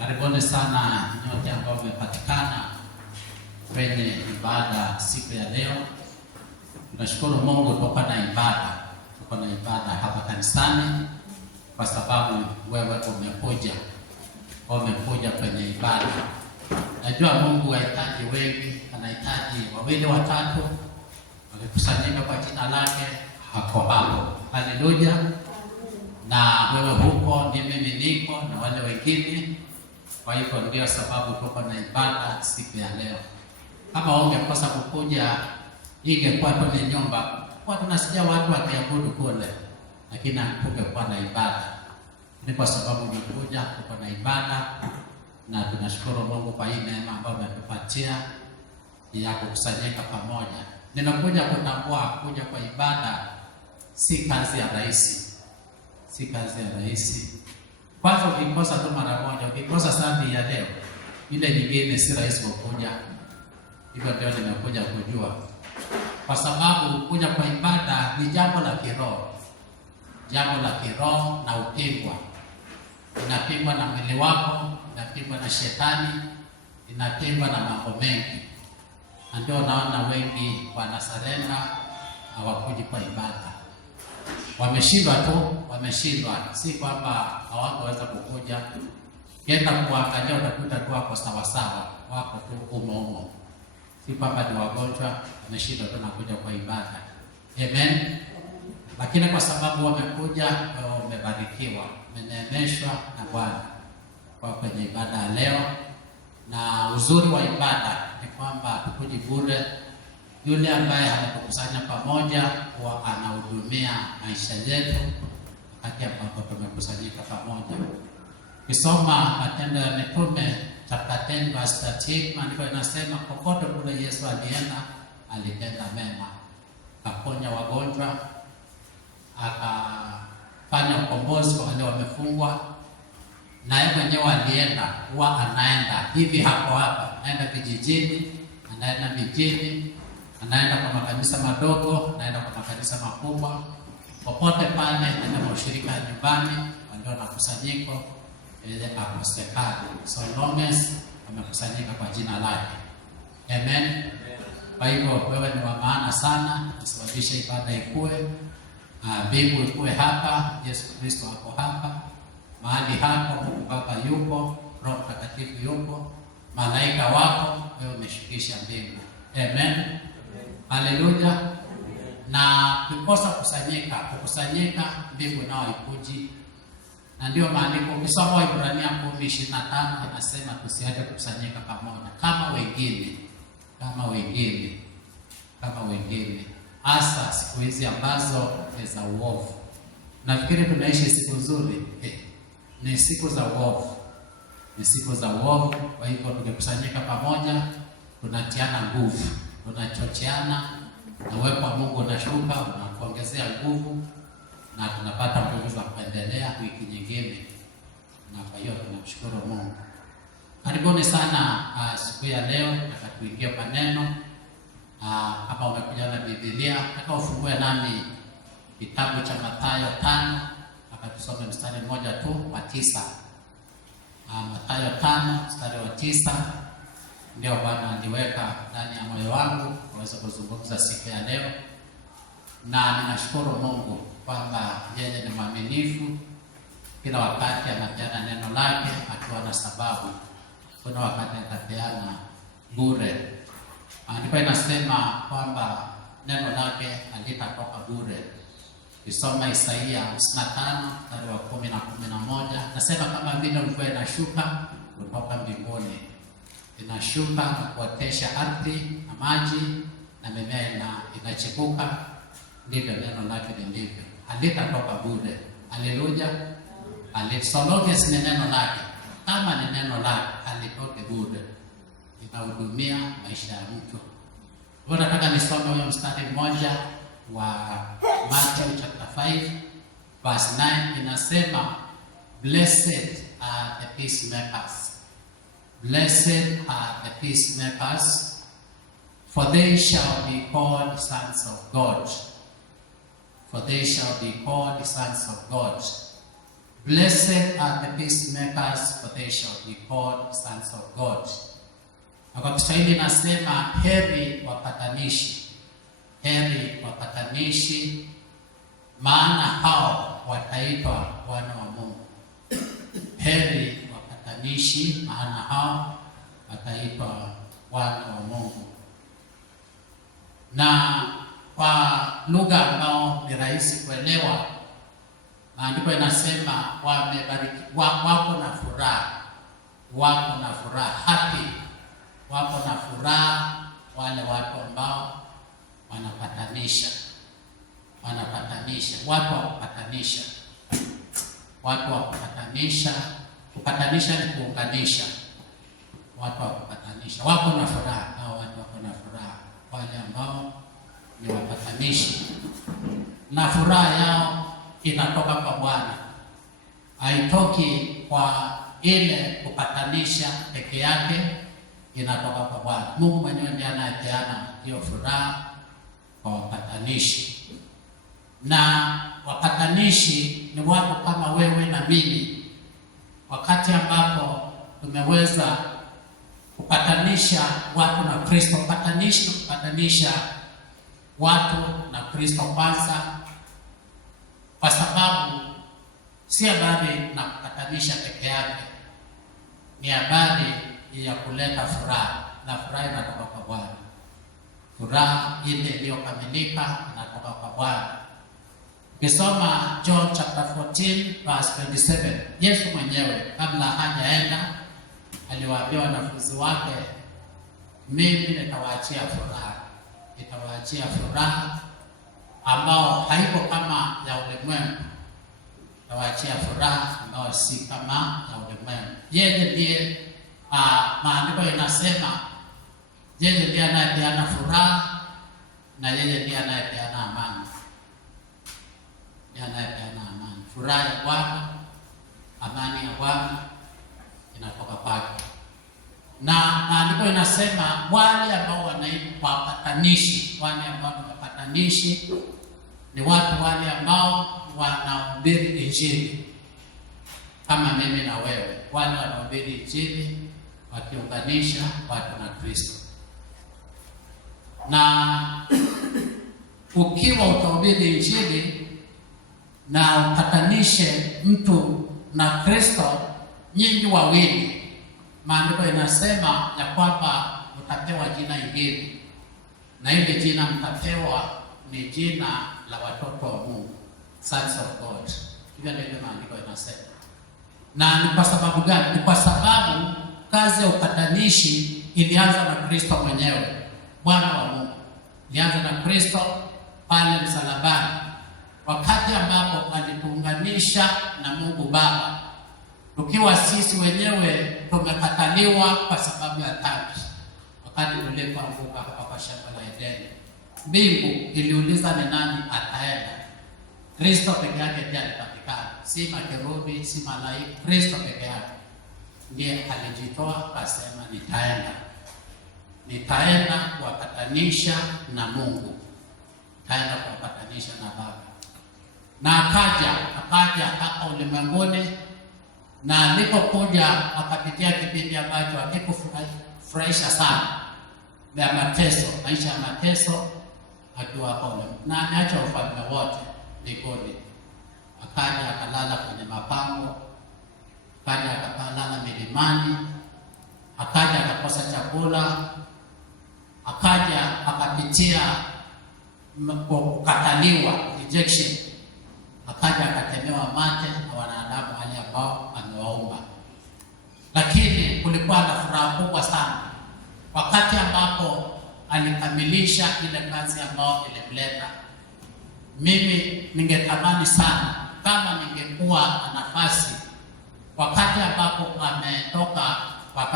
Karibuni sana nyote ambao mmepatikana kwenye ibada siku ya leo. Tunashukuru Mungu tuko na ibada hapa kanisani kwa sababu wewe umekuja kwenye ibada. Najua Mungu hahitaji wengi, anahitaji wawili watatu wakikusanyika kwa jina lake, hako hapo. Haleluya. Na wewe huko, ni mimi niko na wale wengine. Kwa hivyo ndio sababu tuko na ibada siku ya leo. Kama ungekosa kukuja, ingekuwa tu ni nyumba, kwa tunasikia watu wakiabudu kule, lakini hatungekuwa na ibada. Ni kwa sababu umekuja, tuko na ibada, na tunashukuru Mungu kwa hii neema ambayo ametupatia ya kukusanyika pamoja. Ninakuja kutambua kuja kwa ibada si kazi ya rahisi. Si kazi ya rahisi. Kwanza ukikosa tu mara moja, ukikosa Sunday ya leo, ile nyingine si rahisi kukuja. Hivyo ndio nimekuja kujua. Kwa sababu kuja kwa ibada ni jambo la kiroho. Jambo la kiroho na upingwa. Inapingwa na mwili wako, inapingwa na shetani, inapingwa na mambo mengi. Ndio naona wengi wanasarenda hawakuji kwa ibada. Wameshindwa. Si kwamba hawataweza kukuja. Kienda kuangalia utakuta tu wako sawa, wako tu umo. Si kwamba ni wagonjwa, wameshindwa tu na kuja kwa ibada. Amen. Lakini kwa sababu wamekuja, wamebarikiwa, wameneemeshwa na Bwana kwa kwenye ibada ya leo. Na uzuri wa ibada ni kwamba tukuji bure. Yule ambaye anatukusanya pamoja huwa anahudumia maisha yetu wakati ambapo tumekusanyika pamoja. Kisoma Matendo ya Mitume chapter 10 verse 13, maandiko inasema popote kule Yesu alienda, alitenda mema. Akaponya wagonjwa, akafanya ukombozi kwa wale wamefungwa. Na yeye mwenyewe alienda, huwa anaenda hivi hapo hapa, anaenda vijijini, anaenda mijini, anaenda kwa makanisa madogo, anaenda kwa makanisa makubwa. Popote pale anaenda kwa ushirika nyumbani, ndio na kusanyiko ile akosekana. So long as amekusanyika kwa jina lake. Amen. Kwa hivyo wewe ni wa maana sana, usababishe ibada ikue. Mbingu ikue hapa, Yesu Kristo hapo hapa. Mahali hapo Mungu Baba yupo, Roho Mtakatifu yupo, malaika wako, wewe umeshikisha mbingu. Amen. Haleluya. Na kukosa kukusanyika mbingu nao ikuji. Na ndio maandiko ukisoma Ibrania 10:25 anasema tusiache kukusanyika pamoja kama wengine. Hasa siku hizi ambazo ni za uovu. Nafikiri tunaishi siku nzuri. Ni siku za uovu. Kwa hivyo tukikusanyika pamoja, tunatiana nguvu, tunachocheana, na uwepo wa Mungu unashuka, unakuongezea nguvu, na tunapata nguvu za kuendelea wiki nyingine. Na kwa hiyo tunamshukuru Mungu. Karibuni sana siku ya leo, nataka tuingie kwa neno. Kama umekuja na Biblia, nataka ufungue nami kitabu cha Mathayo 5, tusome mstari mmoja tu wa 9. Mathayo 5 mstari wa 9 ndio Bwana aliweka ndani ya moyo wangu kuweza kuzungumza siku ya leo. Na ninashukuru Mungu kwamba yeye ni mwaminifu, kila wakati anapeana neno lake akiwa na sababu. Kuna wakati atapeana bure. Ndipo inasema kwamba neno lake halitatoka bure. Kisoma Isaia 55 mstari wa 10 na 11, nasema kama vile mvua inashuka kutoka mbinguni, inashuka na kuotesha ardhi na maji na mimea inachipuka, ndivyo neno lake lilivyo, halitatoka bure. Haleluya. Alisologes ni neno lake. Kama ni neno lake halitoke bure, inahudumia maisha ya mtu. Kwa nataka nisome huyo mstari mmoja wa Matthew chapter 5 verse 9, inasema blessed are the peacemakers. Blessed are the peacemakers, for they shall be called sons of God. For they shall be called sons of God. Blessed are the peacemakers, for they shall be called sons of God. Na kwa Kiswahili nasema heri wapatanishi. Heri wapatanishi, maana hao wataitwa wana wa Mungu. Heri wapatanishi, maana hao wataitwa wana wa Mungu. Na kwa lugha ambao ni rahisi kuelewa, maandiko inasema wamebariki, wako na furaha, wako na furaha, happy, wako na furaha wale watu ambao wanapatanisha, watu wa kupatanisha, watu wa kupatanisha. Kupatanisha ni kuunganisha, watu wa kupatanisha wako na furaha, hao watu wako na furaha, wale ambao ni wapatanishi, na furaha yao inatoka kwa Bwana, haitoki kwa ile kupatanisha peke yake, inatoka kwa Bwana. Mungu mwenyewe ndiye anayepeana hiyo furaha kwa wapatanishi. Na wapatanishi ni watu kama wewe na mimi, wakati ambapo tumeweza kupatanisha watu na Kristo. Kupatanisha watu na Kristo kwanza, kwa sababu si habari na kupatanisha peke yake, ni habari ya kuleta furaha, na furaha inatoka kwa Bwana. Furaha ile iliyokamilika inatoka kwa Bwana. Ukisoma John chapter 14 verse 27, Yesu mwenyewe kabla hajaenda aliwaambia wanafunzi wake, mimi nitawaachia furaha. Nitawaachia furaha ambao haiko kama ya ulimwengu. Nitawaachia furaha ambao si kama ya ulimwengu. Yeye ndiye maandiko inasema yeye ndiye anayepeana furaha, na yeye ndiye anayepeana amani. Ndiye anayepeana amani. Furaha ya Bwana, amani ya Bwana inatoka kwake. Na maandiko inasema wale ambao wanaitwa wapatanishi, wale ambao ni wapatanishi ni watu wale ambao wanahubiri Injili kama mimi na wewe. Wale wanahubiri Injili wakiunganisha watu na Kristo. Na ukiwa utahubiri Injili na upatanishe mtu na Kristo, nyinyi wawili, maandiko inasema ya kwamba mtapewa jina hili, na ile jina mtapewa ni jina la watoto wa Mungu, sons of God. Hivyo ndivyo maandiko inasema. Na ni kwa sababu gani? Ni kwa sababu kazi ya upatanishi ilianza na Kristo mwenyewe, Bwana wa Mungu. Ilianza na Kristo pale msalabani, wakati ambapo alituunganisha na Mungu Baba, tukiwa sisi wenyewe tumekataliwa kwa sababu ya dhambi. Wakati tulipoanguka hapa kwa shamba la Edeni, mbingu iliuliza ni nani ataenda. Kristo peke yake ndiye alipatikana, si makerubi, si malaika. Kristo peke yake ndiye alijitoa, akasema nitaenda kuwapatanisha na Mungu, nitaenda kuwapatanisha na Baba. Na akaja hapa ulimwenguni, na alipokuja akapitia kipindi ambacho hakikufurahisha sana, ya mateso, maisha ya mateso akiwa hapa ulimwenguni, na ameacha ufalme wote mbinguni. Akaja akalala kwenye mapango, akaja akalala milimani, akaja akakosa chakula, akaja akapitia kukataliwa, rejection, akaja akatemewa mate na wanadamu wale ambao amewaumba. Lakini kulikuwa na furaha kubwa sana wakati ambapo alikamilisha ile kazi ambayo ilimleta. Mimi ningetamani sana kama ningekuwa na nafasi wakati ambapo ametoka kwa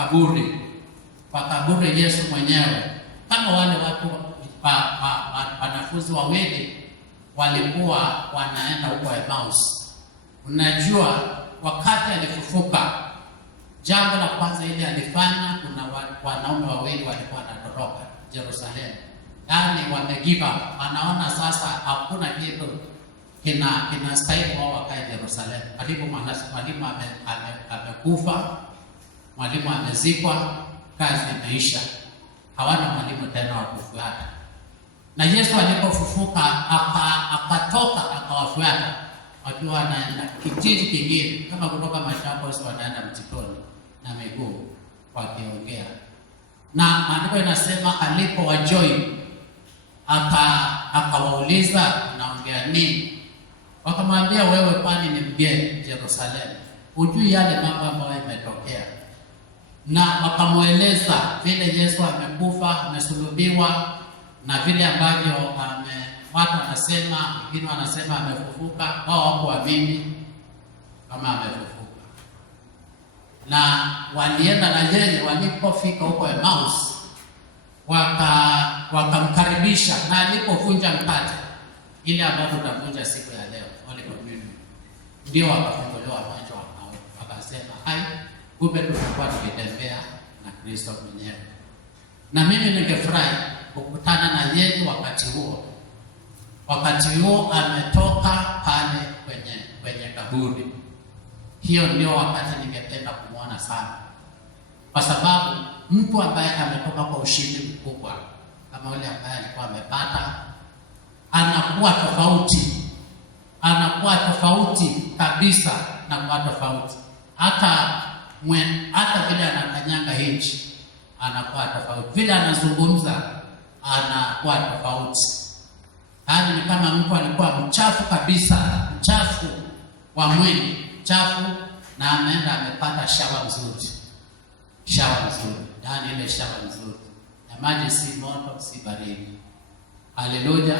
kaburi Yesu mwenyewe, kama wale watu wanafunzi wawili walikuwa wanaenda huko Emmaus. Unajua, wakati alifufuka, jambo la kwanza ile alifanya, kuna wanaume wawili walikuwa wanatoroka Yerusalemu, yaani wamegiva, wanaona sasa hakuna kitu kinastahili wao wakae Yerusalemu. Mwalimu amekufa, mwalimu amezikwa, kazi imeisha, hawana mwalimu tena wa kufuata. Na Yesu alipofufuka akatoka akawafuata, wakiwa wanaenda kijiji kingine, kama kutoka Machakos wanaenda Mtitoni na miguu wakiongea. Na maandiko inasema alipowajoin akawauliza unaongea nini? Wakamwambia, wewe kwani ni mgeni Yerusalemu, hujui yale mambo ambayo yametokea? Na wakamweleza vile Yesu amekufa, amesulubiwa, na vile ambavyo watu wanasema, wengine wanasema amefufuka, wao hawakuamini kama amefufuka. Na walienda na yeye, walipofika huko Emmaus wakamkaribisha, na alipovunja mkate ile ambayo tutavunja siku ya leo, wale communion, ndio wakafunguliwa macho, wakasema hai, kumbe tulikuwa tukitembea na Kristo mwenyewe. Na mimi ningefurahi kukutana na yeye wakati huo ametoka pale kwenye kaburi. Hiyo ndio wakati ningependa kumwona sana, kwa sababu mtu ambaye ametoka kwa ushindi mkubwa kama yule ambaye alikuwa amepata, anakuwa tofauti kabisa, na kwa tofauti hata vile anakanyanga hichi anakuwa tofauti, vile anazungumza anakuwa tofauti. Yaani ni kama mtu alikuwa mchafu kabisa, mchafu wa mwili, mchafu, na ameenda amepata shawa nzuri, yaani ile shawa nzuri ya maji, si moto si baridi. Haleluya!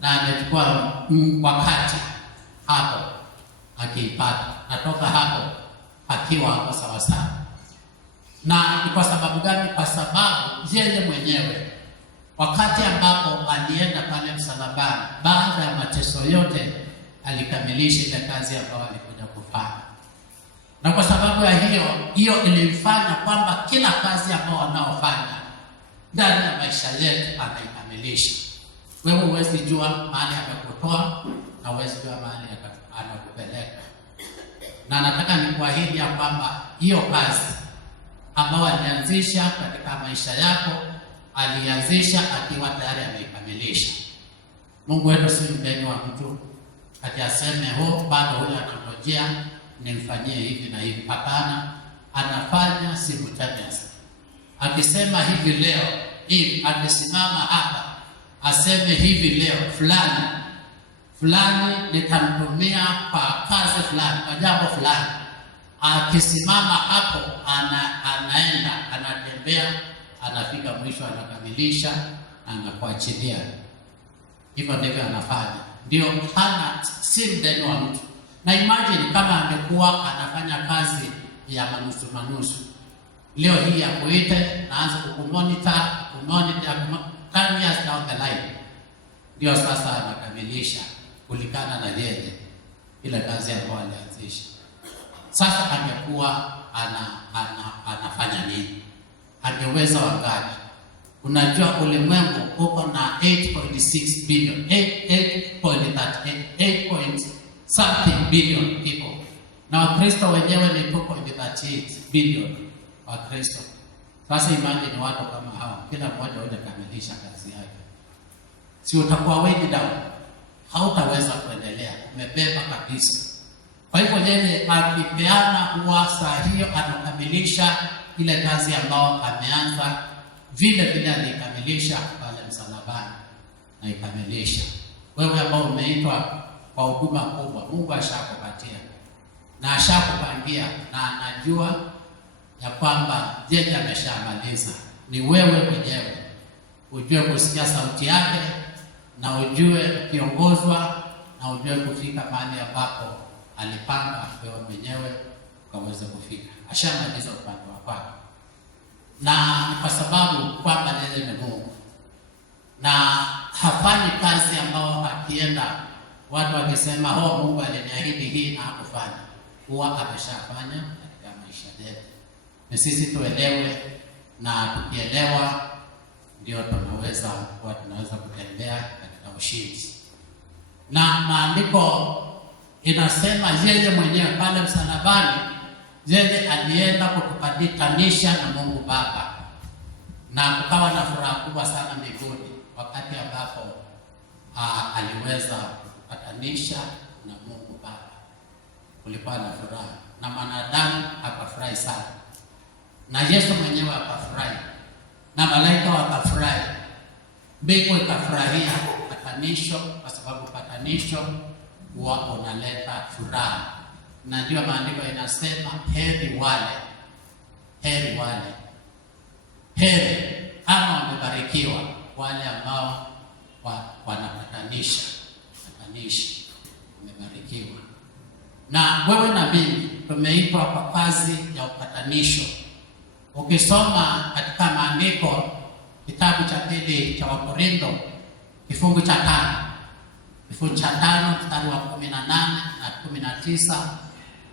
Na amechukua wakati hapo akiipata, natoka hapo akiwa hapo sawa sawa. Na ni kwa sababu gani? Kwa sababu yeye mwenyewe wakati ambapo alienda pale msalabani, baada ya mateso yote, alikamilisha ile kazi ambayo alikuja kufanya. Na kwa sababu ya hiyo ilimfanya kwamba kila kazi ambayo anaofanya ndani ya maisha yetu anaikamilisha. Wewe huwezi jua mahali amekutoa na huwezi jua mahali anakupeleka. Na nataka nikuahidi ya kwamba hiyo kazi ambayo alianzisha katika maisha yako, alianzisha akiwa tayari ameikamilisha. Mungu wetu si mgeni wa mtu ati aseme bado huyu anangojea nimfanyie hivi na hivi. Hapana, anafanya simultaneously. Akisema hivi leo, akisimama hapa aseme hivi leo, fulani nitamtumia kwa kazi fulani, kwa jambo fulani. Akisimama hapo anaenda, anatembea, anafika mwisho, anakamilisha, anakuachilia. Hivyo ndivyo anafanya. Ndio si mdeni wa mtu. Na imagine kama angekuwa anafanya kazi ya manusu. Leo hii ya kuite, naanza kukumonitor 10 years down the line. Ndio sasa anakamilisha kulikana na yeye ile kazi ambayo alianzisha. Sasa angekuwa anafanya nini? Angeweza wangapi? Unajua ulimwengu uko na 8.6 billion, 8 something billion people. Na Wakristo wenyewe ni 2.38 billion Wakristo. Sasa imagine watu kama hao, kila mmoja hujakamilisha kazi yake, si utakuwa weighed down, hautaweza kuendelea, umebeba kabisa. Kwa hivyo yeye akipeana huwa saa hiyo anakamilisha ile kazi ambayo ameanza, vile alikamilisha pale msalabani na ikamilisha. Wewe ambao umeitwa kwa huduma kubwa, Mungu ashakupatia na ashakupangia, na anajua ya kwamba yeye ameshamaliza. Ni wewe mwenyewe ujue kusikia sauti yake, na ujue kiongozwa, na ujue kufika mahali ambapo alipanga wewe mwenyewe ukaweze kufika. Ashamaliza upande wako. Na kwa sababu kwamba yeye ni Mungu na hafanyi kazi ambao akienda watu wakisema Mungu aliniahidi hii na hakufanya, huwa ameshafanya katika maisha yetu. Ni sisi tuelewe, na tukielewa ndio tunaweza kutembea katika ushindi. Na maandiko inasema yeye mwenyewe pale msalabani, yeye alienda kutupatanisha na Mungu Baba, na kukawa na furaha kubwa sana mbinguni wakati ambapo aliweza kutupatanisha na Mungu Baba. Kulikuwa na furaha na mwanadamu akafurahi sana, na Yesu mwenyewe akafurahi, na malaika wakafurahi, mbingu ikafurahia patanisho, kwa sababu patanisho huwa unaleta furaha. Na ndio maandiko inasema heri ama wamebarikiwa wale ambao wanapatanisha. Umebarikiwa. Na wewe na mimi tumeitwa kwa kazi ya upatanisho. Ukisoma katika maandiko, kitabu cha pili cha Wakorintho kifungu cha 5 mstari wa 18 na 19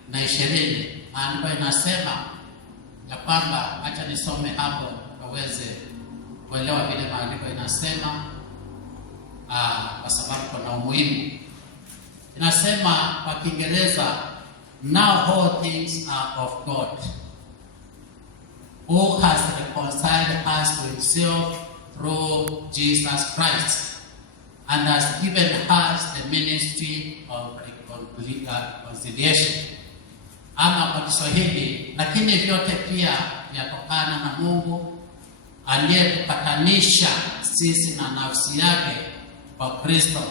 na 20, maandiko inasema ya kwamba, acha nisome hapo waweze kuelewa vile maandiko inasema, kwa sababu kuna umuhimu. Inasema kwa Kiingereza, now all things are of God, who has reconciled us to himself through Jesus Christ, and has given us the ministry of reconciliation. Ama kwa Kiswahili, lakini vyote pia vinatokana na Mungu aliyetupatanisha sisi na nafsi yake kwa Kristo,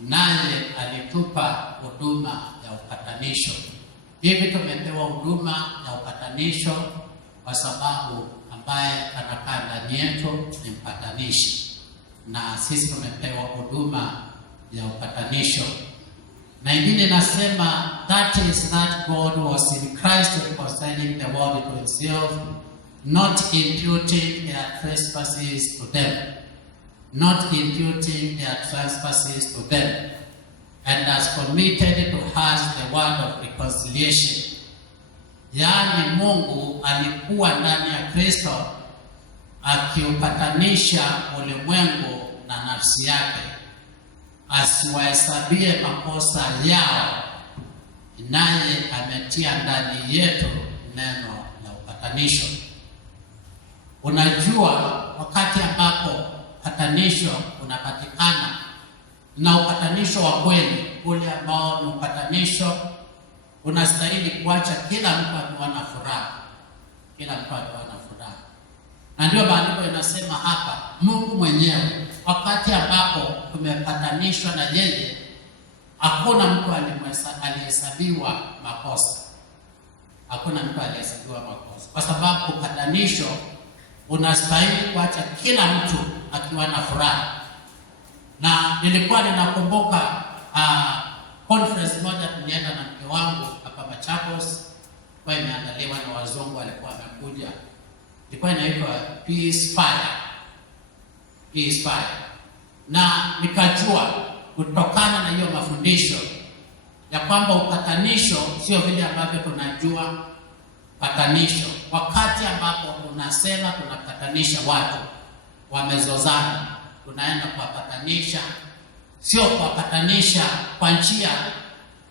naye alitupa huduma ya upatanisho. Hivi tumepewa huduma ya upatanisho kwa sababu ambaye anakaa ndani yetu ni mpatanishi, na sisi tumepewa huduma ya upatanisho. Na ingine nasema, that is that God was in Christ reconciling the world to himself, not imputing their trespasses to them, and has committed to us the word of reconciliation. Yaani Mungu alikuwa ndani ya Kristo akiupatanisha ulimwengu na nafsi yake, asiwahesabie makosa yao, naye ametia ndani yetu neno la upatanisho. Unajua, wakati ambapo upatanisho unapatikana, na upatanisho wa kweli, ule ambao ni upatanisho unastahili kuacha kila mtu akiwa na furaha, na ndio maandiko inasema hapa, Mungu mwenyewe wakati ambapo tumepatanishwa na yeye, hakuna mtu alihesabiwa makosa. Kwa sababu upatanisho unastahili kuacha kila mtu akiwa na furaha. Na nilikuwa ninakumbuka conference moja tulienda na mke wangu hapa Machakos, kwa imeandaliwa na wazungu walikuwa wamekuja. Ilikuwa inaitwa Peace Fire. Na nikajua kutokana na hiyo mafundisho ya kwamba upatanisho sio vile ambavyo tunajua patanisho. Wakati ambapo tunasema tunapatanisha watu wamezozana, tunaenda kuwapatanisha, sio kuwapatanisha kwa njia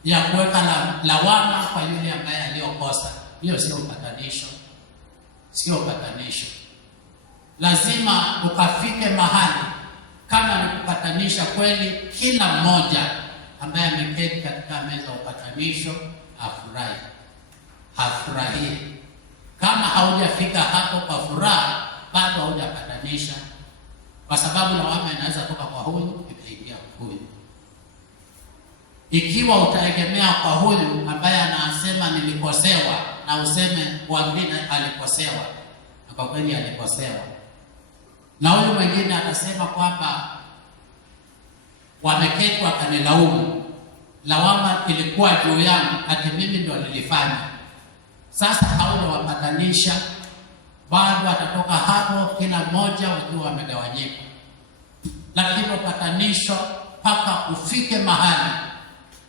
ya kuweka lawama kwa yule ambaye aliyokosa. Hiyo sio upatanisho. Lazima ukafike mahali, kama ni kupatanisha kweli, kila mmoja ambaye ameketi katika meza ya upatanisho hafurahi. Kama haujafika hapo kwa furaha, bado haujapatanisha, kwa sababu lawama inaweza toka kwa huyu ikaingia kwa huyu. Ikiwa utaegemea kwa huyu ambaye anasema nilikosewa, na useme mwingine alikosewa, na kwa kweli alikosewa, na huyu mwingine atasema kwamba wameketi wakanilaumu, lawama ilikuwa juu yangu, ati mimi ndio nilifanya. Sasa haujawapatanisha, bado atatoka hapo kila mmoja wakiwa wamegawanyika. Lakini upatanisho mpaka ufike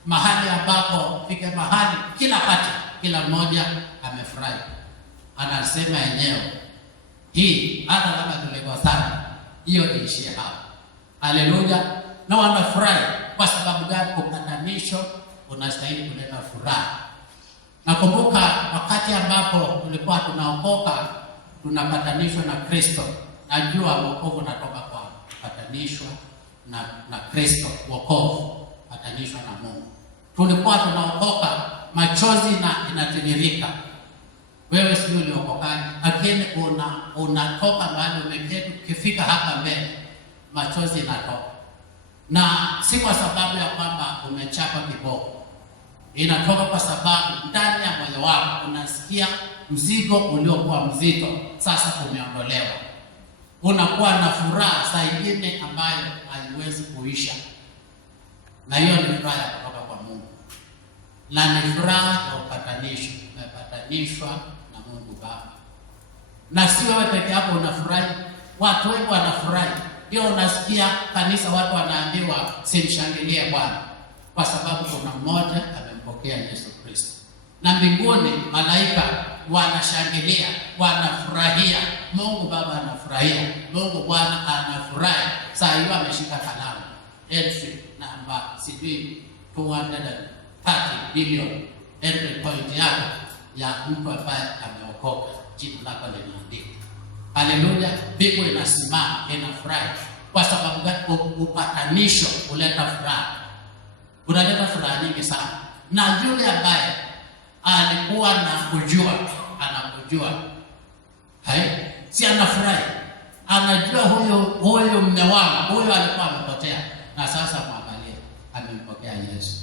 mahali ambapo kila mmoja amefurahi, anasema yenyewe hii, hata kama tulikosana, hiyo iishie hapo. Haleluya! Na wanafurahi. Kwa sababu gani? Upatanisho unastahili kuleta furaha. Nakumbuka wakati ambapo tulikuwa tunaokoka, tunapatanishwa na Kristo. Najua wokovu unatoka kwa patanishwa na Kristo, wokovu patanishwa na Mungu. Tulikuwa tunaokoka, machozi inatiririka. Wewe sio uliokokaje, lakini unatoka mahali umeketi, ukifika hapa mbele machozi inatoka. Na si kwa sababu ya kwamba umechapa kiboko. Inatoka kwa sababu ndani ya moyo wako unasikia mzigo uliokuwa mzito sasa umeondolewa. Unakuwa na furaha saa ingine ambayo haiwezi kuisha. Na hiyo ni furaha ya kutoka kwa Mungu. Na ni furaha ya upatanisho. Umepatanishwa na Mungu Baba. Na si wewe peke yako unafurahi, watu wengi wanafurahi. Ndio unasikia kanisa watu wanaambiwa simshangilie Bwana, kwa sababu kuna mmoja amempokea Yesu Kristo. Na mbinguni malaika wanashangilia, wanafurahia. Mungu Baba anafurahia, Mungu Bwana anafurahi. Saa hiyo ameshika kalamu, entry namba sijui 230 bilioni entry point yako ya mtu ambaye ameokoka, jina lako linaandikwa. Haleluya, mbingu inasimama, inafurahi. Kwa sababu gani? Upatanisho huleta furaha. Unaleta furaha nyingi sana. Na yule ambaye alikuwa na kujua, anakujua, si anafurahi. Anajua huyo mume wangu, huyo alikuwa amepotea, na sasa mwangalie, amempokea Yesu.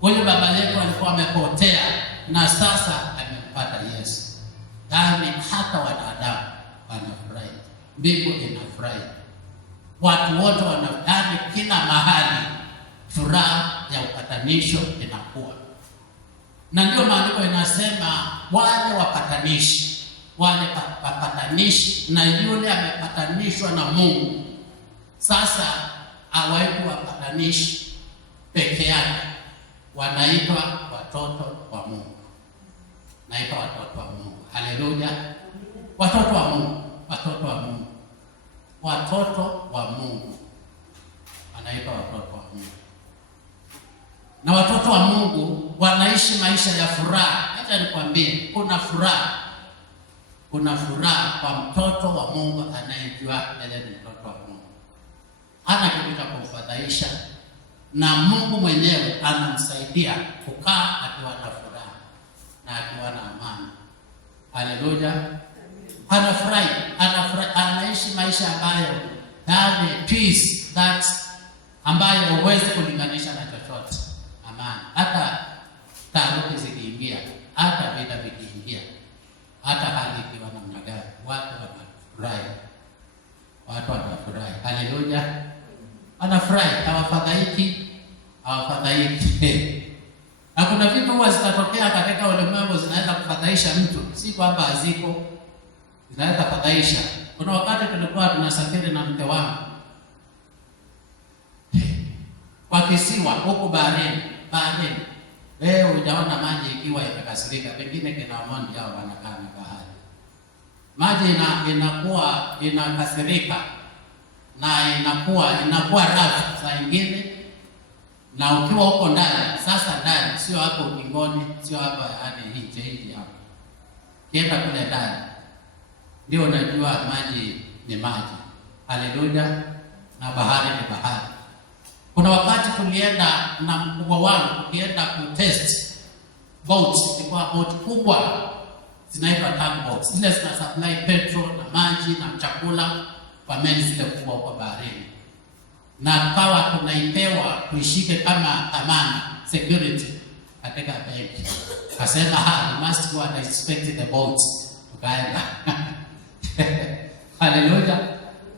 Huyo baba yetu alikuwa amepotea, na sasa amempata Yesu. Yaani hata wanadamu wanafurahi, mbingu inafurahi, watu wote wanafurahi, kila mahali furaha ya upatanisho inakuwa. Na ndio maandiko inasema wale wapatanishi, wale wapatanishi na yule amepatanishwa na Mungu, sasa hawaitwi wapatanishi peke yake, wanaitwa watoto wa Mungu. Naitwa watoto wa Mungu. Haleluya. Watoto wa Mungu, watoto wa Mungu, watoto wa Mungu, wanaitwa watoto wa Mungu. Na watoto wa Mungu wanaishi maisha ya furaha. Acha nikwambie, kuna furaha kwa mtoto wa Mungu anayejua yeye ni mtoto wa Mungu. Hana kitu cha kumfadhaisha, na Mungu mwenyewe anamsaidia kukaa akiwa na furaha na akiwa na amani. Haleluya. Anafurahi, anaishi maisha ambayo yani peace that ambayo huwezi kulinganisha na chochote. Amani. Hata taruki zikiingia, hata vita vikiingia, hata hali ikiwa namna gani, watu wanafurahi. Watu wanafurahi. Haleluya. Anafurahi, hawafadhaiki. Na kuna vitu huwa zitatokea katika ulimwengu zinaweza kufadhaisha mtu, si kwamba haziko, zinaweza kufadhaisha. Kuna wakati tulikuwa tunasafiri na mke wangu kwa kisiwa huko baharini. Leo hujaona maji ikiwa imekasirika, pengine kina Omondi hao wanakaa na bahari. Maji inakuwa inakasirika na inakuwa rafu saa nyingine, na ukiwa huko ndani, sasa ndani sio hapo mbinguni, sio hapa hadi nje hapo. Kienda kule ndani ndio unajua maji ni maji. Haleluya. Na bahari ni bahari. Kuna wakati tulienda na mkubwa wangu, tulienda kutest boats, ilikuwa boat kubwa zinaitwa tugboats. Zile zina supply petrol na maji na chakula kwa meli zile kubwa kwa baharini. Na kawa tunaipewa tuishike kama amana, security katika benki. Kasema you must go and inspect the boats. Tukaenda. Haleluya.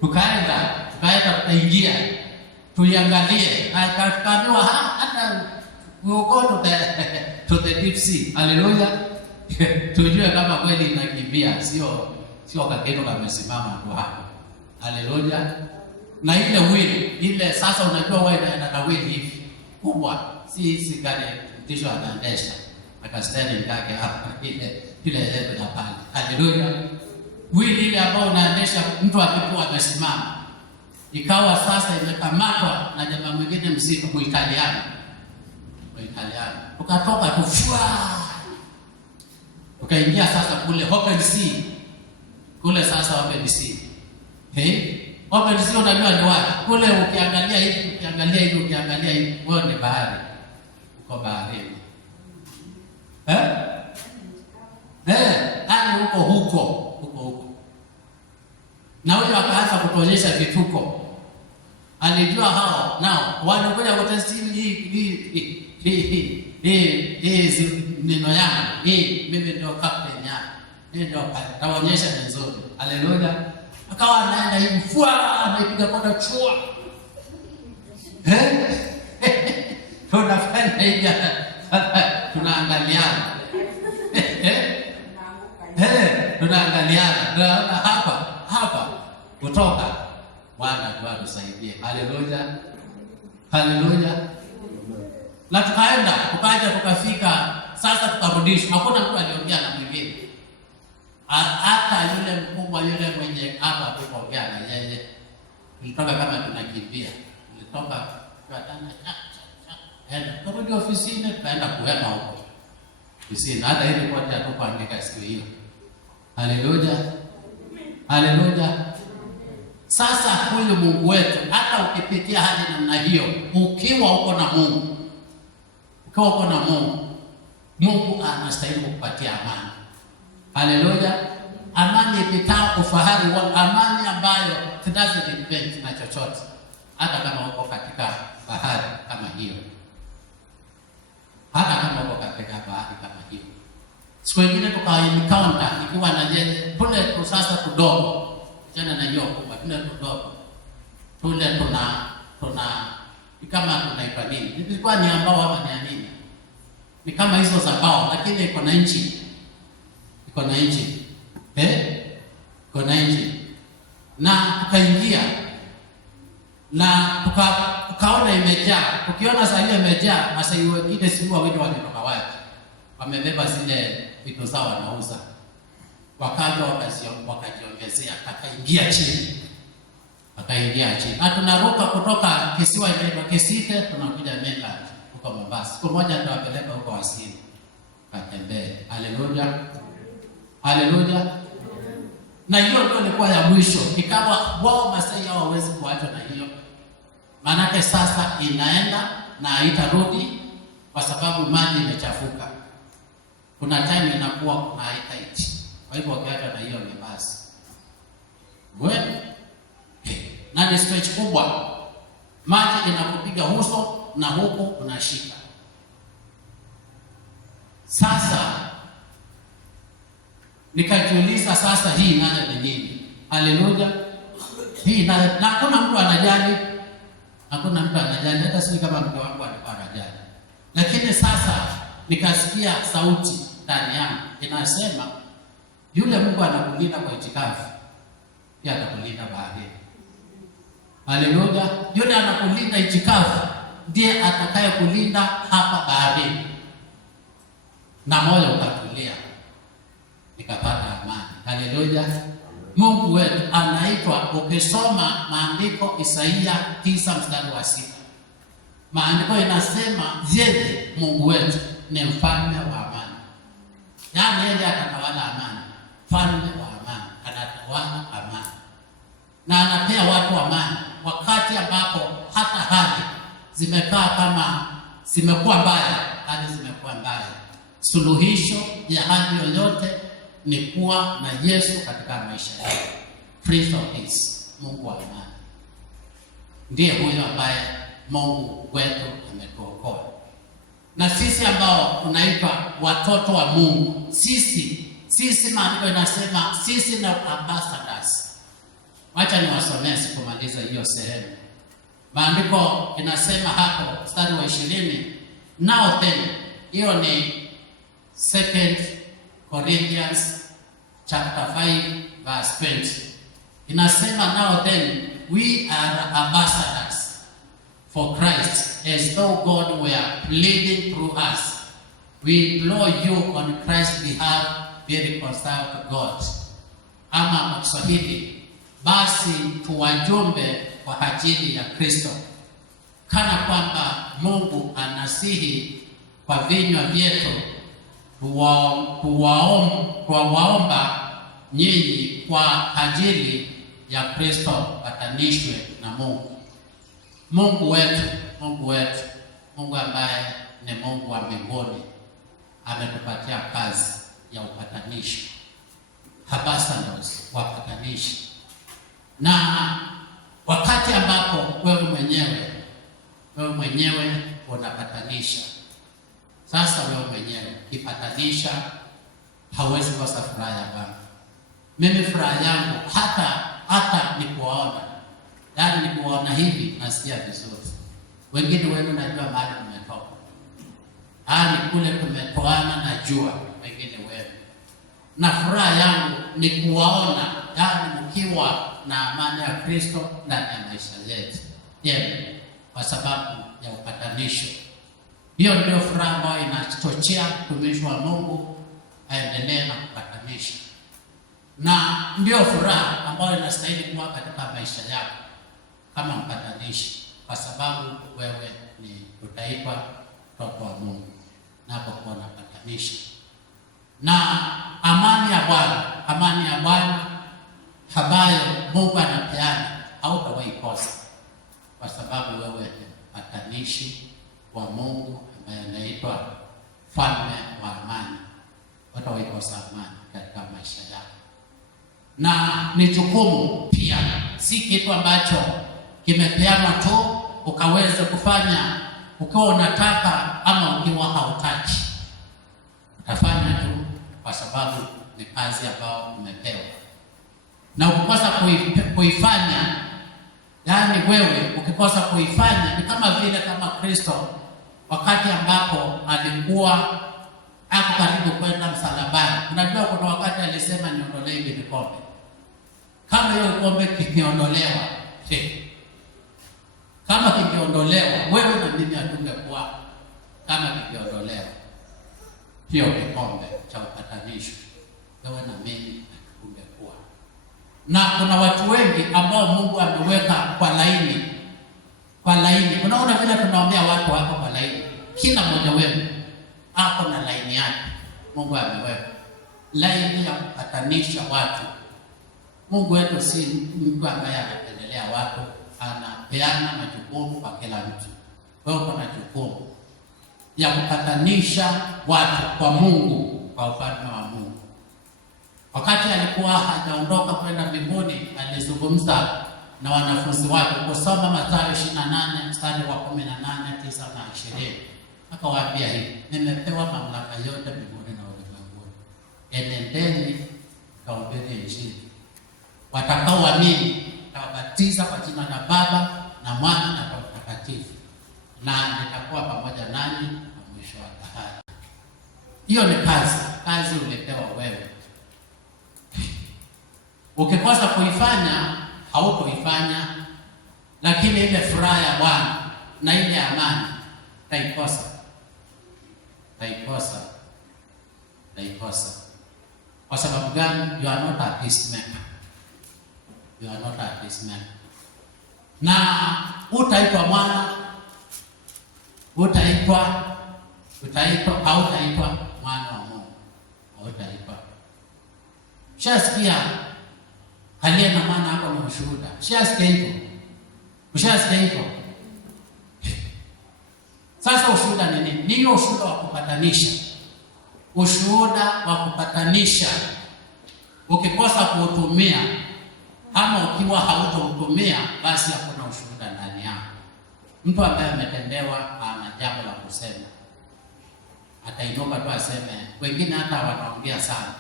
Tukaenda tukaingia tuiangalie, na tukaambiwa hata we go to the deep sea. Haleluya. Tujue kama kweli inakimbia, sio kakeno kamesimama tu hapo. Haleluya. Na ile wheel ile sasa unajua wewe inaenda na wheel hivi kubwa, si gari tisho anaendesha akastani yake hapa ile yetu ya pale. Haleluya. Wheel ile ambayo unaendesha mtu akikuwa amesimama, ikawa sasa imekamatwa na jamaa mwingine mzito Muitaliano. Tukatoka tufua Tukaingia sasa kule Open Sea. Kule sasa Open Sea. Open Sea unajua ni wapi? Kule ukiangalia hivi, wewe ni bahari. Uko baharini. Hadi huko. Na huyo akaanza kutuonyesha vituko. Alijua hao nao wanakuja kutestini hii neno yangu. Mimi ndio captain yao. Ndio tawaonyesha vizuri. Haleluya. Akawa anaenda hivi fua, anapiga kona chua. Tunafanya hivi, tunaangaliana. Tunaangaliana. Tunaona hapa kutoka Bwana tusaidie. Haleluya. Na tukaja tukafika sasa, tukarudishwa. Hakuna mtu aliongea na mwingine. Hata yule mkubwa yule mwenye hapa kuongea na yeye. Tulitoka kama tunakimbia. Tulitoka tuatana turudi ofisini, tukaenda kuhema huko ofisini. Hata ile kwa hatukuandika siku hiyo. Haleluya. Sasa huyu Mungu wetu, hata ukipitia hali namna hiyo, ukiwa uko na Mungu, Mungu anastahili kukupatia amani. Haleluya. Amani ipitao ufahari, wa amani ambayo doesn't depend na chochote, hata kama uko katika bahari kama hiyo. Siku nyingine tukaencounter ikiwa na yeye kule sasa kudogo tena na yoko tuna kudogo tule tuna kama tunaitwa nini, ilikuwa ni ambao hapa ni nini, ni kama hizo za bao, lakini iko na inchi na tukaingia na tukaona imejaa. Tukiona saa hiyo imejaa, hasa hiyo wengine si wawili walitoka wapi, wamebeba zile vitu zao wanauza, wakaja wakajiongezea, akaingia chini. Na tunaruka kutoka kisiwa cha Kisite tunakuja Mainland huko Mombasa. Siku moja tutawapeleka huko Wasini katembee. Haleluya. Na hiyo ndio ilikuwa ya mwisho. Ikawa wao Masai hao hawezi kuachwa na hiyo. Maana sasa inaenda na haitarudi kwa sababu maji imechafuka. Kuna time inakuwa kuna haitaiti. Kwa hivyo ukiachwa na hiyo ni basi. Na ni stretch kubwa. Maji inakupiga uso na huko unashika. Sasa nikajiuliza sasa hii nayo ni nini? Haleluya. Hii na hakuna mtu anajali. Hata sisi kama mke wangu alikuwa anajali. Lakini sasa nikasikia sauti ndani yangu inasema yule Mungu anakulinda kwa itikafu, pia atakulinda baadaye. Haleluya. Yule anakulinda itikafu ndiye atakaye kulinda hapa baadaye. Na moyo ukatulia. Nikapata amani. Haleluya. Mungu wetu anaitwa, ukisoma maandiko Isaia 9:6. Maandiko inasema yeye Mungu wetu ni mfalme wa amani. Yaani yeye atatawala amani. Mfalme wa amani, anatawala amani. Na anapea watu amani wakati ambapo hata hali zimekaa kama zimekuwa mbaya, Suluhisho ya hali yoyote ni kuwa na Yesu katika maisha yako. Prince of Peace, Mungu wa amani. Ndiye huyo ambaye Mungu wetu ametuokoa. Na sisi ambao tunaitwa watoto wa Mungu, sisi maandiko inasema sisi na ambassadors. Wacha niwasomee sikumaliza hiyo sehemu. Maandiko inasema hapo mstari wa 20, now then, hiyo ni 2 Corinthians chapter 5 verse 20. Inasema now then we are ambassadors for Christ, as though God were pleading through us. We implore you on Christ's behalf, be reconciled to God. Ama kwa Kiswahili, basi tuwajumbe kwa ajili ya Kristo, kana kwamba Mungu anasihi kwa vinywa vyetu tuwaomba nyinyi kwa ajili ya Kristo patanishwe na Mungu. Mungu ambaye ni Mungu wa mbinguni ametupatia kazi ya upatanishi, ambassadors wa upatanishi. Na wakati ambapo wewe mwenyewe unapatanisha, sasa wewe mwenyewe ukipatanisha, hauwezi kosa furaha ya Bwana. Mimi furaha yangu hata nikuona, yaani nikuona hivi nasikia vizuri. Wengine wenu najua mahali tumetoka, ni kule tumetoana, najua wengine wenu, na furaha yangu ni kuwaona, yaani mkiwa na amani ya Kristo ndani ya maisha yetu. Kwa sababu ya upatanisho. Hiyo ndio furaha ambayo inachochea mtumishi wa Mungu aendelee na kupatanisha, na ndio furaha ambayo inastahili kuwa katika maisha yako kama mpatanishi, kwa sababu wewe ni utaitwa mtoto wa Mungu unapokuwa unapatanisha. Na amani ya Bwana ambayo Mungu anapeana hautawahi kosa, kwa sababu wewe ni mpatanishi wa Mungu ambaye anaitwa mfalme wa amani. Hautawahi kosa amani katika maisha yako. Na ni jukumu pia, si kitu ambacho kimepeanwa tu ukaweze kufanya ukiwa unataka ama ukiwa hautaki. Utafanya tu kwa sababu ni kazi ambayo umepewa. Na ukikosa kuifanya, yaani wewe ukikosa kuifanya, ni kama Kristo wakati ambapo alikuwa ako karibu kwenda msalabani. Unajua kuna wakati alisema niondolee hili kikombe. Kama hiyo kikombe kikiondolewa, kama kikiondolewa, wewe na mimi hatungekuwa kama kikiondolewa. Hiyo kikombe cha upatanisho, wewe na mimi hatungekuwa. Na kuna watu wengi ambao Mungu ameweka kwa laini. Unaona vile tunaombea watu hapo kwa laini. Kila mmoja wetu hapo na laini yake. Mungu ameweka laini ya kupatanisha watu. Mungu wetu si mtu ambaye anapendelea watu, anapeana majukumu kwa kila mtu. Wewe uko na jukumu ya kupatanisha watu kwa Mungu, kwa ufalme wa Mungu. Wakati alikuwa hajaondoka kwenda mbinguni, alizungumza na wanafunzi wake. Kusoma Mathayo 28 mstari wa 18, 9 na 20. Akawaambia hivi, nimepewa mamlaka yote mbinguni na ulimwenguni. Enendeni mkahubiri Injili. Watakaoamini nitawabatiza kwa jina la Baba na Mwana na Roho Mtakatifu, na nitakuwa pamoja nanyi na mwisho wa dahari. Hiyo ni kazi uletewa wewe. Ukikosa kuifanya, hautoifanya, lakini ile furaha ya Bwana na ile amani utaikosa. Kwa sababu gani? You are not a peacemaker. Na utaitwa mwana, hautaitwa mwana wa Mungu. Hautaitwa. Ushasikia aliye na maana hapo ni ushuhuda. Ushasikia hivyo. Sasa ushuhuda ni nini? Ni ushuhuda wa kupatanisha. Ukikosa kuutumia ama ukiwa hautautumia, basi hakuna ushuhuda ndani yako. Mtu ambaye ametendewa ana jambo la kusema, atainuka tu aseme. Wengine hata wanaongea sana,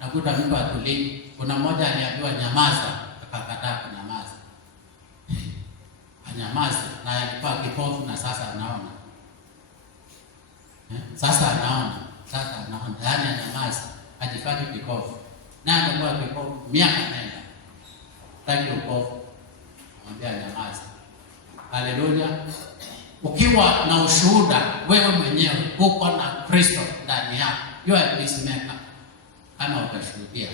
nakuta mtu atulii. Kuna mmoja aliambiwa nyamaza, akakataa kunyamaza. Anyamaza, na alikuwa kipofu na sasa anaona. Sasa anaona. Yaani anyamaza, ajifanye kipofu. Na alikuwa kipofu miaka nenda. Taki upofu. Mwambia nyamaza. Haleluya. Ukiwa na ushuhuda wewe mwenyewe uko na Kristo ndani yako, you are peacemaker. Kama utashuhudia,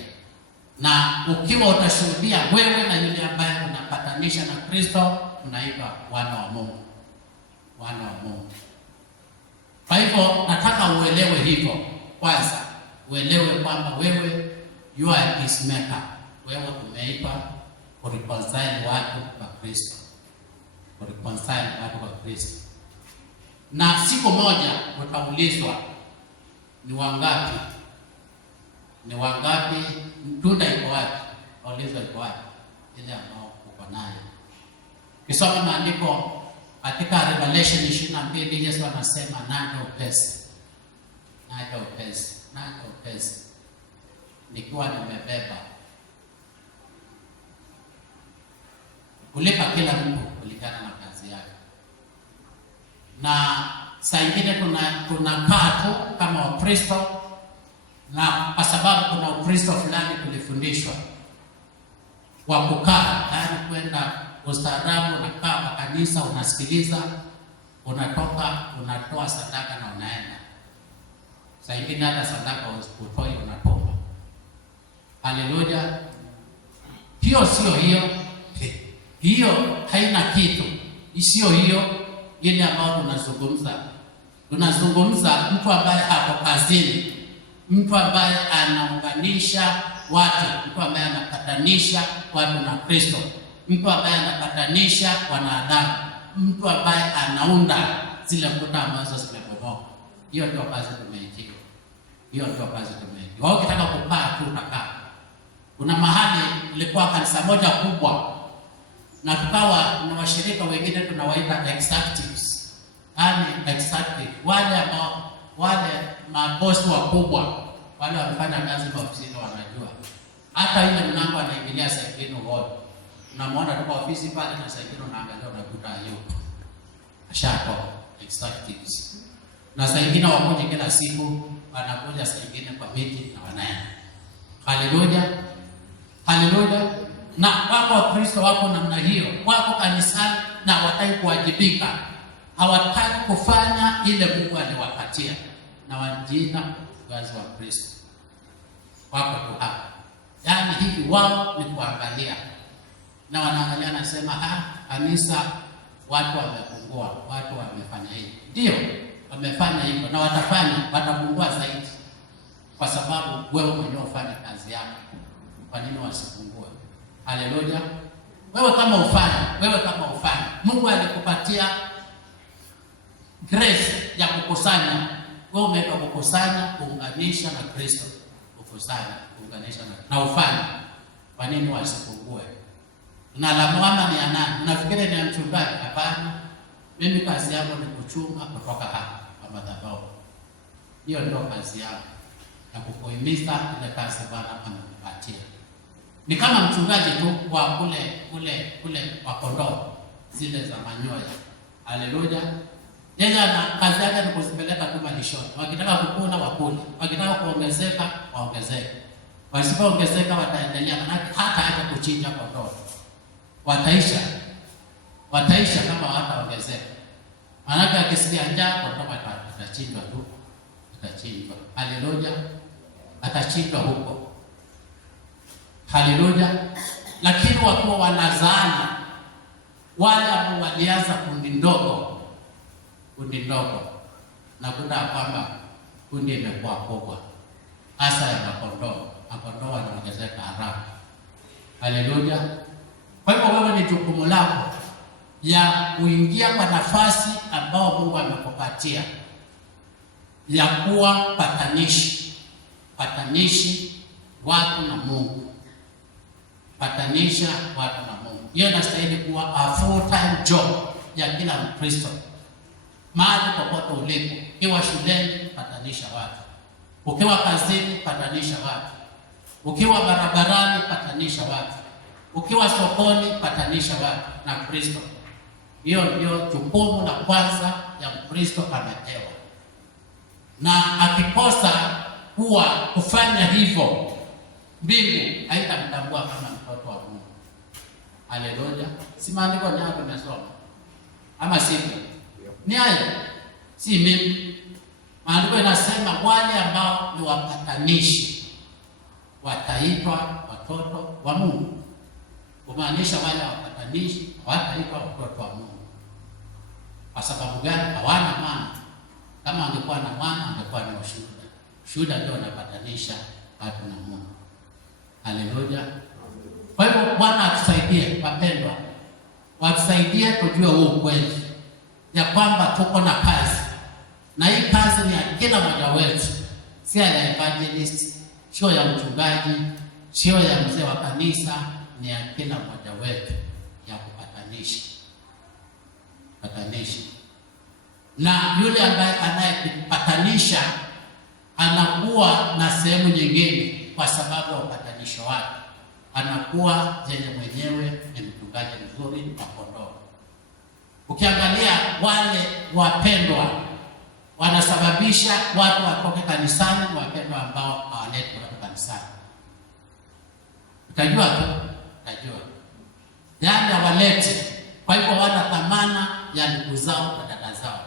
na ukiwa utashuhudia wewe na yule ambaye unapatanisha na Kristo, unaitwa wana wa Mungu. Kwa hivyo nataka uelewe hivyo, kwanza uelewe kwamba wewe you are a peacemaker. Wewe umeitwa kureconcile watu kwa Kristo, kureconcile watu kwa Kristo. Na siku moja utaulizwa ni wangapi, tunda iko wapi? Ulizwa iko wapi ile ambao uko nayo. Kisoma maandiko katika Revelation 22, Yesu anasema naja upesi, nikiwa nimebeba kulipa kila mtu kulingana na kazi yake. Na saa ingine tunakaa tu kama Wakristo, na kwa sababu kuna Ukristo fulani tulifundishwa wa kukaa, yaani kwenda ustaarabu, unakaa kwa kanisa, unasikiliza, unatoka, unatoa sadaka na unaenda. Saa ingine hata sadaka utoi, unatoka. Haleluya! Hiyo sio hiyo haina kitu. Sio hiyo ile ambayo tunazungumza mtu ambaye hapo kazini, mtu ambaye anaunganisha watu, mtu ambaye anapatanisha watu na Kristo, mtu ambaye anapatanisha wanadamu, mtu ambaye anaunda zile kuta ambazo zimebomoka. Hiyo ndio kazi tumeitiwa. Wao ukitaka kukaa tu utakaa. Kuna mahali ilikuwa kanisa moja kubwa, na tukawa na washirika wengine tunawaita executives. Yaani executive, wale mabosi wakubwa, wale wamefanya kazi ofisini wanajua. Hata ile mlango anaingilia Saikino wote. Unamwona tu ofisi pale na Saikino unaangalia unakuta yupo. Ashatoka executives. Na Saikino wakuja kila siku, wanakuja Saikino kwa miti na wanaenda. Haleluya. Na wako Wakristo wako namna hiyo, wako kanisani na hawataki kuwajibika, hawataki kufanya ile Mungu aliwapatia, na wanajiita wafuasi wa Kristo. Wako tu hapa, yaani hivi wao ni kuangalia, na wanaangalia nasema kanisa watu wamepungua, watu wamefanya hivi. Ndio wamefanya hivyo na watapungua zaidi, kwa sababu wewe mwenyewe ufanye kazi yako. Kwa nini wasipungue? Haleluya. Wewe kama ufanye, Mungu alikupatia grace ya kukusanya. Wewe umeitwa kukusanya, kuunganisha na Kristo. Kuunganisha na ufanye. Kwa nini wasipungue? Na la mwama ni nani? Unafikiri ni mchungaji? Hapana. Mimi kazi yangu ni kuchunga kutoka hapa kwa madhabahu. Hiyo ndio kazi yangu, na kukuhimiza ile kazi Bwana amekupatia. Ni kama mchungaji tu wa kule wa kondoo zile za manyoya. Haleluya. Yeye ana kazi yake ni kuzipeleka tu malishoni. Wakitaka kukuna wakule, wakitaka kuongezeka waongezeke. Wasipoongezeka wataendelea, maana hata kuchinja kondoo. Wataisha kama hawataongezeka. Maana akisikia njaa kondoo atachinjwa tu. Haleluya. Atachinjwa huko. Haleluya. Lakini wakiwa wanazaana, wale ambao walianza kundi ndogo, na kuta kwamba kundi imekuwa kubwa, hasa ya makondoo wanaongezeka haraka. Haleluya. Kwa hivyo wewe ni jukumu lako ya kuingia kwa nafasi ambao Mungu amekupatia ya kuwa patanishi watu na Mungu. Patanisha watu na Mungu. Hiyo inastahili kuwa a full time job ya kila Mkristo. Mahali popote ulipo, ukiwa shuleni patanisha watu, ukiwa kazini patanisha watu, ukiwa barabarani patanisha watu, ukiwa sokoni patanisha watu na Kristo. Hiyo ndio jukumu la kwanza ya Mkristo amepewa. Na akikosa kufanya hivyo, mbingu haitamtambua kama mtoto wa Mungu. Haleluya. Si maandiko ni hapo tumesoma? Ama sivyo? Ni hayo. Si mimi. Maandiko inasema wale ambao ni wapatanishi wataitwa watoto wa Mungu. Kumaanisha wale wapatanishi wataitwa watoto wa Mungu. Kwa sababu gani? Hawana mwana. Kama angekuwa na mwana angekuwa ni Ushuhuda ndio unapatanisha watu na Mungu. Haleluya. Kwa hivyo Bwana atusaidie wapendwa, watusaidie tujue huu ukweli ya kwamba tuko na kazi, na hii kazi ni ya kila mmoja wetu, si ya evangelist, sio ya mchungaji, sio ya mzee wa kanisa, ni ya kila mmoja wetu ya kupatanisha. Na yule ambaye anayepatanisha anakuwa na sehemu nyingine kwa sababu ya upatanisho wake. Anakuwa yeye mwenyewe ni mchungaji mzuri wa kondoo. Ukiangalia wale wapendwa wanasababisha watu watoke kanisani, wapendwa ambao hawaleti watu kanisani. Utajua yaani hawaleti. Kwa hivyo hawana dhamana ya ndugu zao na dada zao,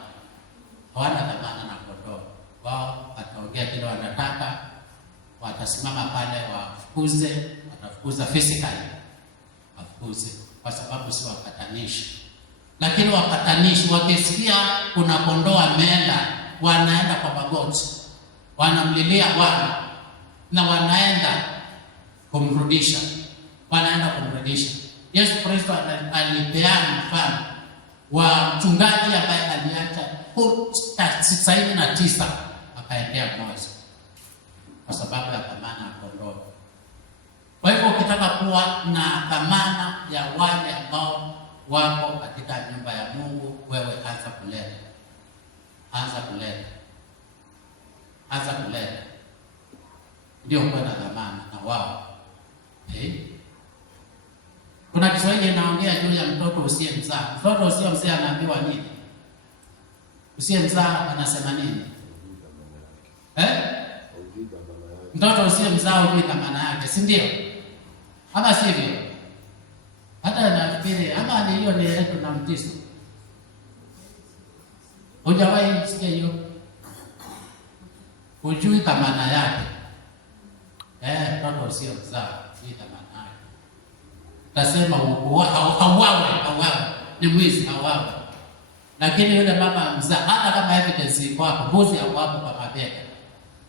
hawana dhamana na kondoo. Wao wataongea kile wanataka, watasimama pale watafukuza physically, wafukuze kwa sababu si wapatanishi. Lakini wapatanishi wakisikia kuna kondoo ameenda, wanaenda kwa magoti, wanamlilia Bwana na wanaenda kumrudisha. Yesu Kristo alipeana mfano wa mchungaji ambaye aliacha 99 akaendea moja kwa sababu ya dhamana ya kondoo. Kwa hivyo ukitaka kuwa na dhamana ya wale ambao wako katika nyumba ya Mungu, wewe anza kuleta ndio kuwa na dhamana na wao. Kuna Kiswahili inaongea juu ya mtoto usiyemzaa. Mtoto usiyemzaa anaambiwa nini? Usiyemzaa anasema nini? Mtoto usiyemzaa hujui dhamana yake, si ndio? Ama sivyo? Hata nafikiri ama ni hiyo ni yetu na mtiso. Hujawahi sikia hiyo? Hujui dhamana yake. Mtoto usiyemzaa hujui dhamana yake. Tasema hauawe, ni mwizi hauawe. Lakini yule mama mzaa, hata kama evidence iko hapo, mbuzi hapo kwa mabega,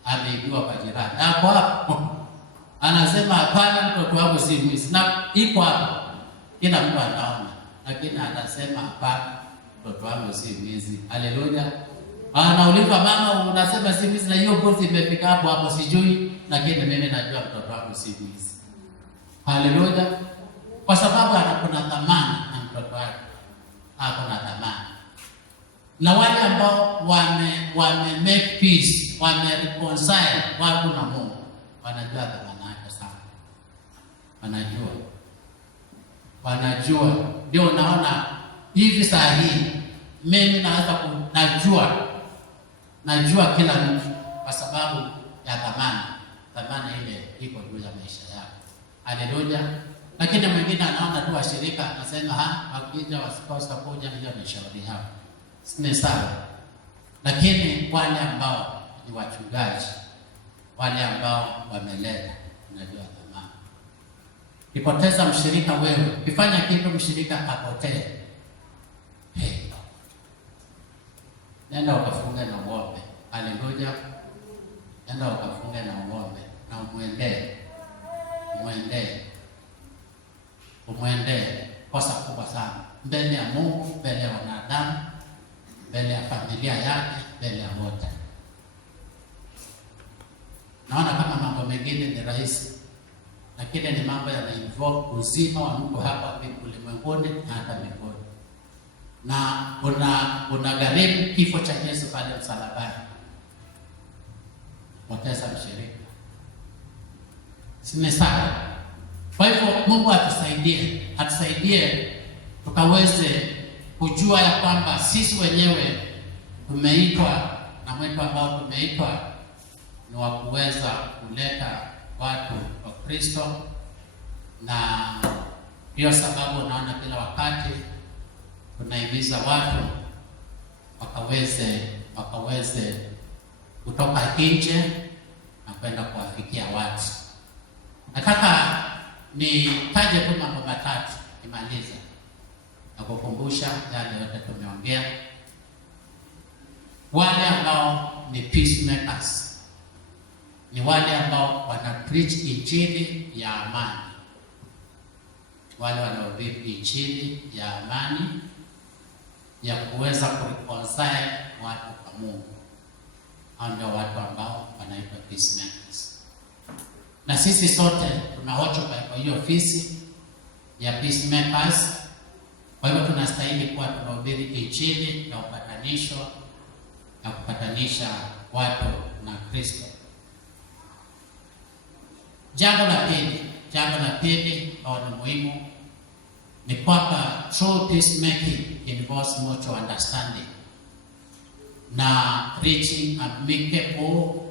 ameibiwa kwa jirani, hapo hapo anasema hapana, mtoto wangu si mwizi, na iko hapo, kila mtu anaona, lakini anasema hapana, mtoto wangu si mwizi. Haleluya. Anauliza mama, unasema si mwizi na hiyo mbuzi imefika hapo sijui, lakini mimi najua mtoto wangu si mwizi. Haleluya. Kwa sababu anakuna dhamana na mtoto wake, hakuna dhamana. Na wale ambao wame make peace, wame reconcile watu na Mungu, wanajua dhamana yake sana. Wanajua. Ndio unaona hivi saa hii mimi naweza najua kila mtu kwa sababu ya dhamana ile iko juu ya maisha yao. Haleluya. Lakini mwingine anaona tu washirika, anasema wakija wasikosa kuja, hiyo ni shauri yao, si sawa. Lakini wale ambao ni wachungaji, wale ambao wameleta, unajua dhamana. Ukipoteza mshirika wewe, ukifanya kitu mshirika apotee, nenda ukafunge na uombe. Haleluya. Nenda ukafunge na uombe na umwendee kosa kubwa sana mbele ya Mungu, mbele ya wanadamu, mbele ya familia yake, mbele ya wote. Naona kama mambo mengine ni rahisi, lakini ni mambo yana-involve uzima wa mtu hapa ulimwenguni na hata mbinguni. Na unagharimu kifo cha Yesu pale msalabani. Poteza mshirika, si sawa? Kwa hivyo Mungu atusaidie tukaweze kujua ya kwamba sisi wenyewe tumeitwa, na mwito ambao tumeitwa ni wa kuweza kuleta watu wa Kristo. Na hiyo sababu unaona kila wakati tunahimiza watu wakaweze kutoka nje na kwenda kuwafikia watu. Nataka nitaje tu mambo matatu nimalize na kukumbusha yale yote tumeongea. Wale ambao ni peacemakers, ni wale ambao wana preach injili ya amani, wale wanaohubiri injili ya amani ya kuweza kureconcile watu kwa Mungu. Hao ndio watu ambao wanaitwa peacemakers. Na sisi sote tunahochoka kwa hiyo ofisi ya peacemakers. Kwa hivyo tunastahili kuwa tunahubiri injili ya upatanisho na kupatanisha watu na Kristo. Jambo la pili au ni muhimu ni kwamba true peacemaking involves mutual understanding na reaching amicable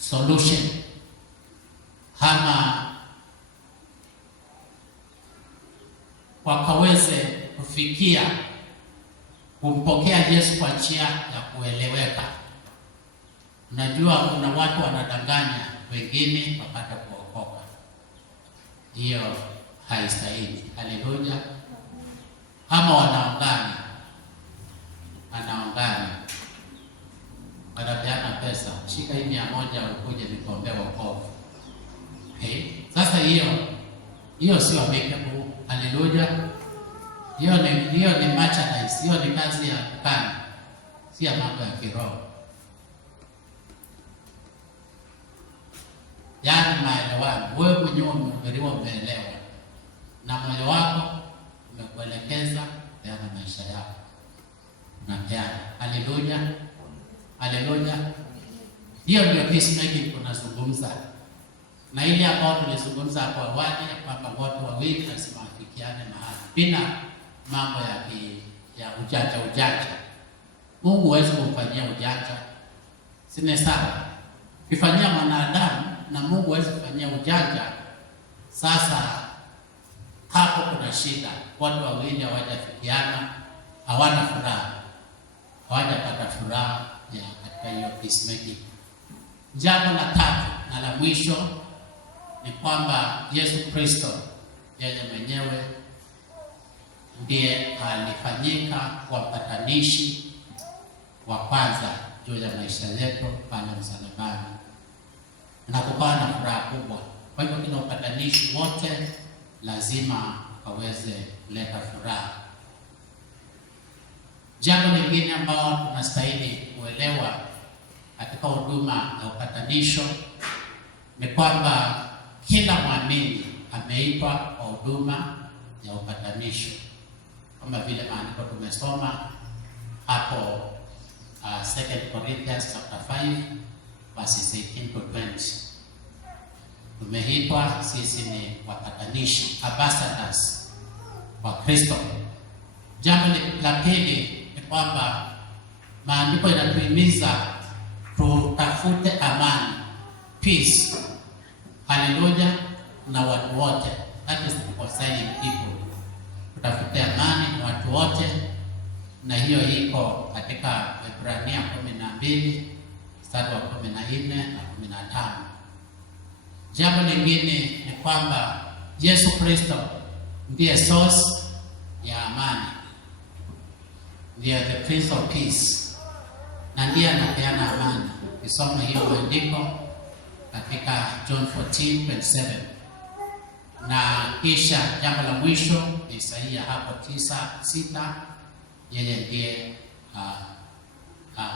solution, ama wakaweze kufikia kumpokea Yesu kwa njia ya kueleweka. Unajua kuna watu wanadanganya wengine wapate kuokoka. Hiyo haistahili. Haleluya. Kama wanaongana wanapeana pesa, shika hii 100 ukuje nikuombee wokovu. Sasa hiyo sio amicable. Haleluya. Hiyo ni merchandise, hiyo ni kazi ya dukani, si ya mambo ya kiroho. Yaani maelewano, wewe mwenyewe umeelewa na moyo wako umekuelekeza peana maisha yako na peana. Haleluya. Hiyo ndio peacemaking tunazungumza, na ile ambayo tulizungumza hapo awali kwamba watu wawili lazima wafikiane mahali bila mambo ya ujanja. Mungu huwezi kumfanyia ujanja, si sawa? Ukifanyia mwanadamu na Mungu huwezi kufanyia ujanja. Sasa hapo kuna shida. Watu wawili hawajafikiana, hawana furaha, hawajapata furaha ya katika hiyo peacemaking. Jambo la tatu na la mwisho ni kwamba Yesu Kristo yeye mwenyewe ndiye alifanyika kwa mpatanishi wa kwanza juu ya maisha yetu pale msalabani, na kukawa na furaha kubwa. Kwa hivyo kila upatanishi wote lazima waweze kuleta furaha. Jambo lingine ambalo tunastahili kuelewa katika huduma ya upatanisho ni kwamba kila mwamini ameitwa kwa huduma ya upatanisho, kama vile maandiko tumesoma hapo 2 Corinthians chapter 5 verses 18 to 20. Tumeitwa sisi ni wapatanishi, ambassadors wa Kristo. Jambo la pili ni kwamba maandiko yanatuhimiza tutafute amani, peace. Haleluya. Na watu wote, that is concerning people. Tutafute amani na watu wote, na hiyo iko katika Waebrania 12 mstari wa 14 na 15. Jambo lingine ni kwamba Yesu Kristo ndiye source ya amani, ndiye the Prince of Peace, na ndiye anapeana amani. Kisoma hiyo maandiko katika John 14:27. Na kisha jambo la mwisho ni Isaia hapo 9:6, yeye ndiye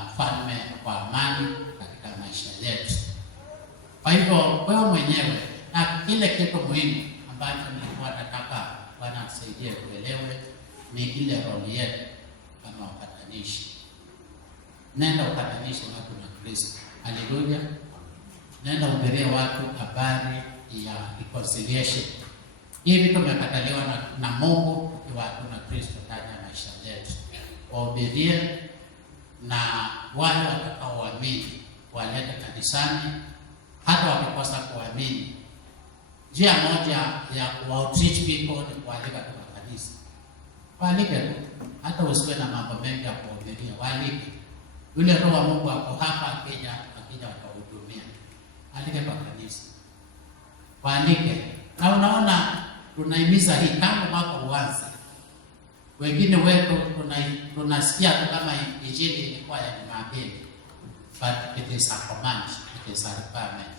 mfalme wa amani katika maisha yetu. Kwa hivyo wewe mwenyewe, na kile kitu muhimu ambacho nilikuwa nataka Bwana msaidie kuelewe ni ile role yetu kama wapatanishi. Nenda upatanishe watu na Kristo. Haleluya. Nenda uhubirie watu habari ya reconciliation. Hivi tumekataliwa na Mungu watu na Kristo ndani ya maisha yetu. Wahubirie, na wale watakaoamini walete kanisani. Hata wakikosa kuamini, njia moja ya outreach people ni kualika kwa kanisa. Waalike tu, hata usiwe na mambo mengi ya kuhubiria. Waalike. Yule Roho wa Mungu ako hapa, akija watahudumia. Alike kwa kanisa. Waalike. Na unaona tunahimiza hii tangu mwaka uanze. Wengine wetu tunasikia tu kama injili ilikuwa ya Jumapili. but it is a command, it is a requirement.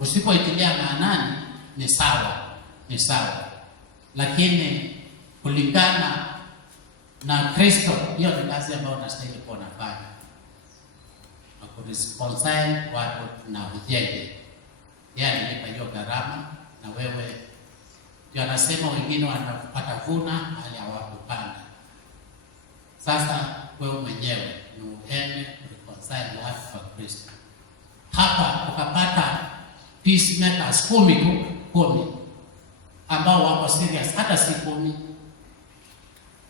Usipoitilia maanani ni sawa, lakini kulingana na Kristo, hiyo ni kazi ambayo unastahili kuwa unafanya, na kureconcile watu na ujenge. Yeye alilipa hiyo gharama, na wewe ndio anasema wengine watavuna hali hawakupanda. Sasa wewe mwenyewe ni uende kureconcile watu kwa Kristo. Hapa ukapata peacemakers 10 ambao wako serious, hata si 10,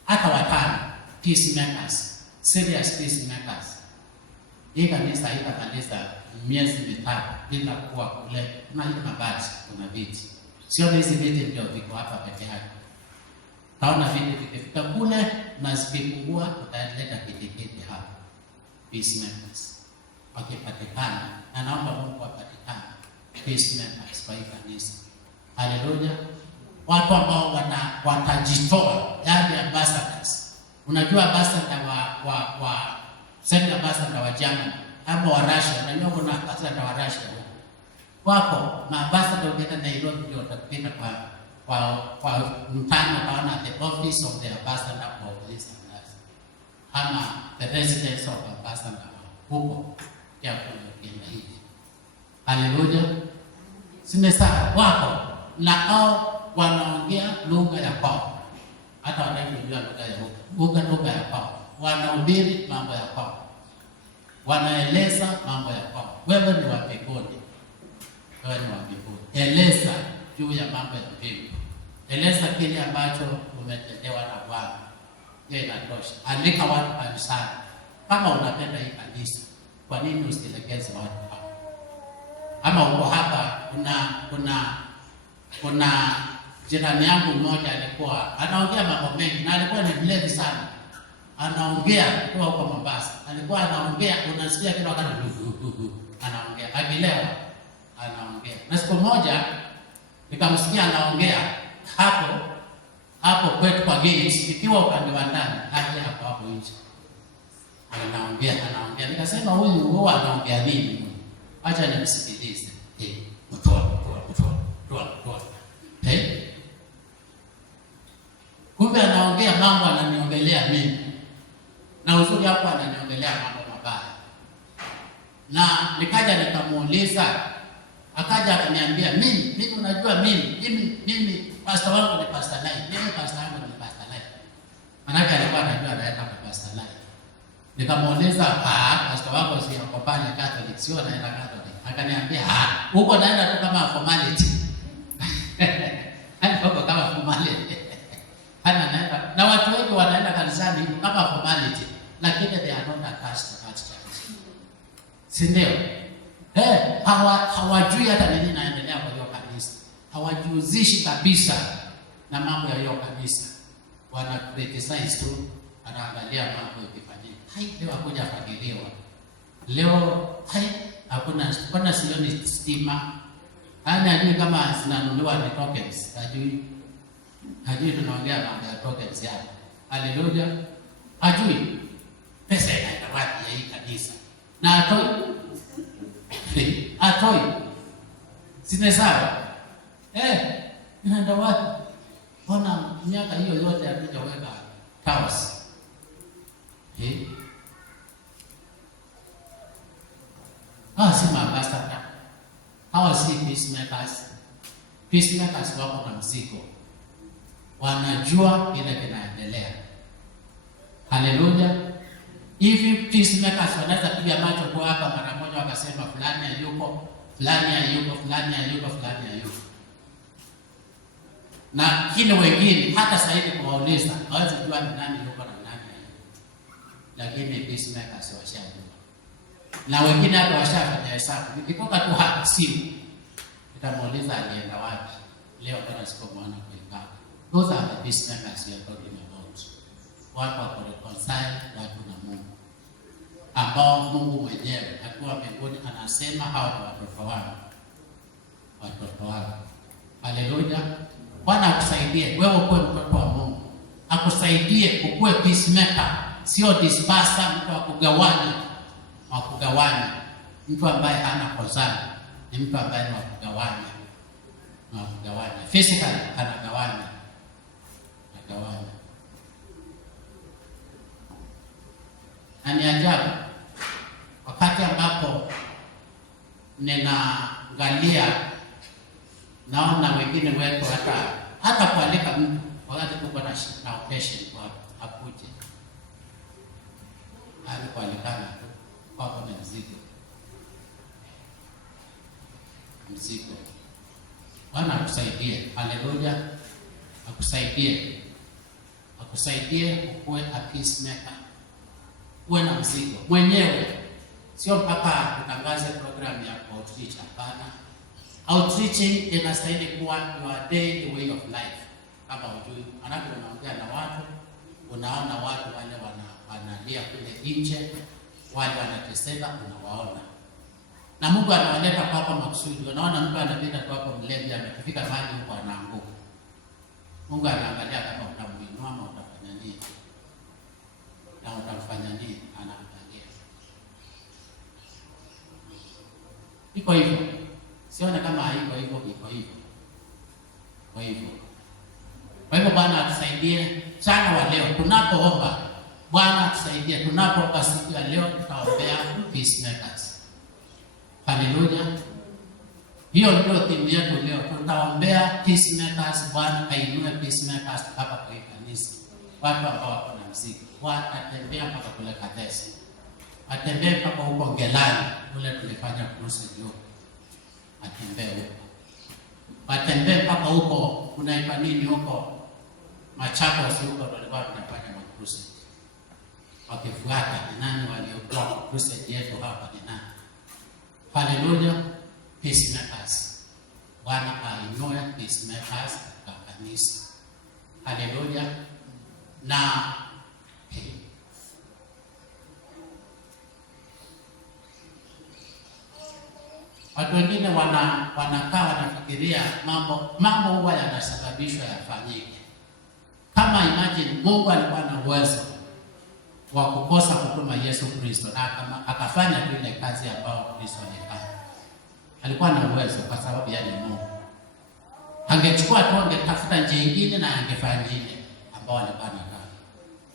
hata 5 peacemakers, serious peacemakers. Hii kanisa miezi mitatu bila kuwa kule, kuna ile mabati, kuna viti. Sio hizi viti ndio viko hapa peke yake. Taona viti vikifika kule na zikipungua, utaleta kiti hapa. Peacemakers wakipatikana, na naomba Mungu apatikane peacemakers kwa hii kanisa. Haleluya. Watu ambao watajitoa, yaani ambassadors. Unajua ambassador wa send ambassador wa Germany ama wa Russia, unajua kuna ambassador wa Russia huko. Wako maambassador kutoka Nairobi ndio watapita kwa mfano kaona the office of the ambassador of this and that, ama the residence of ambassador huko ya kuenda hivi. Haleluya. Simesa wako na hao wanaongea lugha ya kwao, hata wanaojua lugha ya kwao, wanahubiri mambo ya kwao, wanaeleza mambo ya kwao. Wewe ni wa mbinguni, eleza juu ya mambo ya mbingu, eleza kile ambacho umetendewa na Bwana. Hiyo inatosha. Alika watu kanisani. Kama unapenda hii kanisa, kwa nini usilegeze watu hapa? Ama uko hapa, kuna jirani yangu mmoja alikuwa anaongea mambo mengi, na alikuwa ni mlevi sana. Anaongea kwa huko Mombasa. Alikuwa anaongea, unasikia kila wakati anaongea. Akilewa anaongea. Na siku moja nikamsikia anaongea hapo kwetu kwa gate, ikiwa upande wa ndani, hapo nje. Anaongea. Nikasema huyu anaongea nini? Acha nimsikilize. Mtoa. Kumbe anaongea mambo ananiongelea mimi. Na uzuri hapo ananiongelea mambo mabaya. Na nikaja nikamuuliza, akaja akaniambia mimi unajua mimi pastor wangu ni Pastor Nai. Mimi pastor wangu ni Pastor Nai. Manake alikuwa anajua anaenda kwa Pastor Nai. Nikamuuliza, pastor wako si yuko pale Catholic, sio anaenda Catholic. Akaniambia, huko naenda tu kama formality. Hapo kama formality. Naenda. Na watu wengi wanaenda kanisani kama formality, lakini they are not attached to that church. Si ndio? Hawajui hata nini naendelea kwa hiyo kanisa. Hawajihusishi kabisa na mambo ya hiyo kanisa. Wana criticize tu, anaangalia mambo yakifanyika. Leo hakuja fagiliwa. Leo hakuna sioni stima. Hajui kama zinanunuliwa ni tokens. Hajui tunaongea mambo ya tokens hapa. Haleluya. Hajui pesa inaenda wapi ya hii kanisa. Na atoi. Sina sawa. Inaenda wapi? Ona miaka hiyo yote hatujaweka chaos. Si maambassador. Hawa si peacemakers. Peacemakers wako na mzigo. Wanajua kile kinaendelea. Haleluya. Hivi peacemakers wanaweza piga macho kwa hapa mara moja wakasema fulani hayuko, fulani hayuko. Na kile wengine hata sahihi kuwauliza, hawezi kujua ni nani yuko na nani hayuko. Lakini peacemakers washajua. Na wengine hata washafanya hesabu. Nikitoka tu hapa simu, nitamuuliza alienda wapi. Leo tena sikomwona kwa ibada. Those are the peacemakers we are talking about. Watu wa kureconcile watu na Mungu, ambao Mungu mwenyewe akiwa mbinguni anasema hawa ni watoto wangu. Haleluya. Bwana akusaidie wewe uwe mtoto wa Mungu. Akusaidie ukue peacemaker, sio disperser, mtu wa kugawanya. wa kugawanya. Mtu ambaye hana kozana ni mtu ambaye ni wa kugawanya. Physically anagawanya. Na ni ajabu wakati ambapo ninaangalia, naona wengine wetu hata kualika mtu wakati tuko na occasion kwa akuje, alikualikana tu kwa mzigo. Bwana akusaidie. Haleluya. Akusaidie ukuwe a peacemaker. Uwe na mzigo mwenyewe, sio mpaka utangaze program ya outreach. Hapana. Outreaching inastahili kuwa your daily way of life. Kama ujui, maana unaongea na watu, unaona watu wale wanalia kule nje, wale wanateseka, unawaona. Na Mungu anawaleta hapa makusudi. Unaona mtu anapita tu hapo mlevi, amefika mahali huko anaanguka. Mungu anaangalia kama utamuinua ama utafanya nini. Na utafanya nini, anaangalia. Iko hivyo. Sione kama haiko hivyo, iko hivyo. Kwa hivyo Bwana atusaidie sana wa leo tunapoomba. Bwana atusaidie tunapoomba siku ya leo, tutaombea peacemakers. Haleluya. Hiyo ndio timu yetu leo. Tutaombea peacemakers. Bwana ainue peacemakers hapa kwa kanisa. Watu ambao wako na mzigo. Watatembea mpaka kule Kadesi. Atembee mpaka huko Ngelani kule tulifanya crusade hiyo. Atembee huko. Atembee mpaka huko kunaitwa nini huko Machakos huko tulikuwa tunafanya crusade. Wakifuata ni nani waliokuwa crusade yetu hapa ni nani? Haleluya. Peacemakers. Bwana ainue peacemakers kwa kanisa. Haleluya. Na watu wengine wanakaa wanafikiria mambo huwa yanasababishwa yafanyike. Kama imagine Mungu alikuwa na uwezo wa kukosa kutuma Yesu Kristo na akafanya ile kazi ambayo Kristo alifanya. Alikuwa na uwezo kwa sababu yeye ni Mungu. Angechukua tu, angetafuta njia nyingine na angefanya ile ambao alikuwa anataka.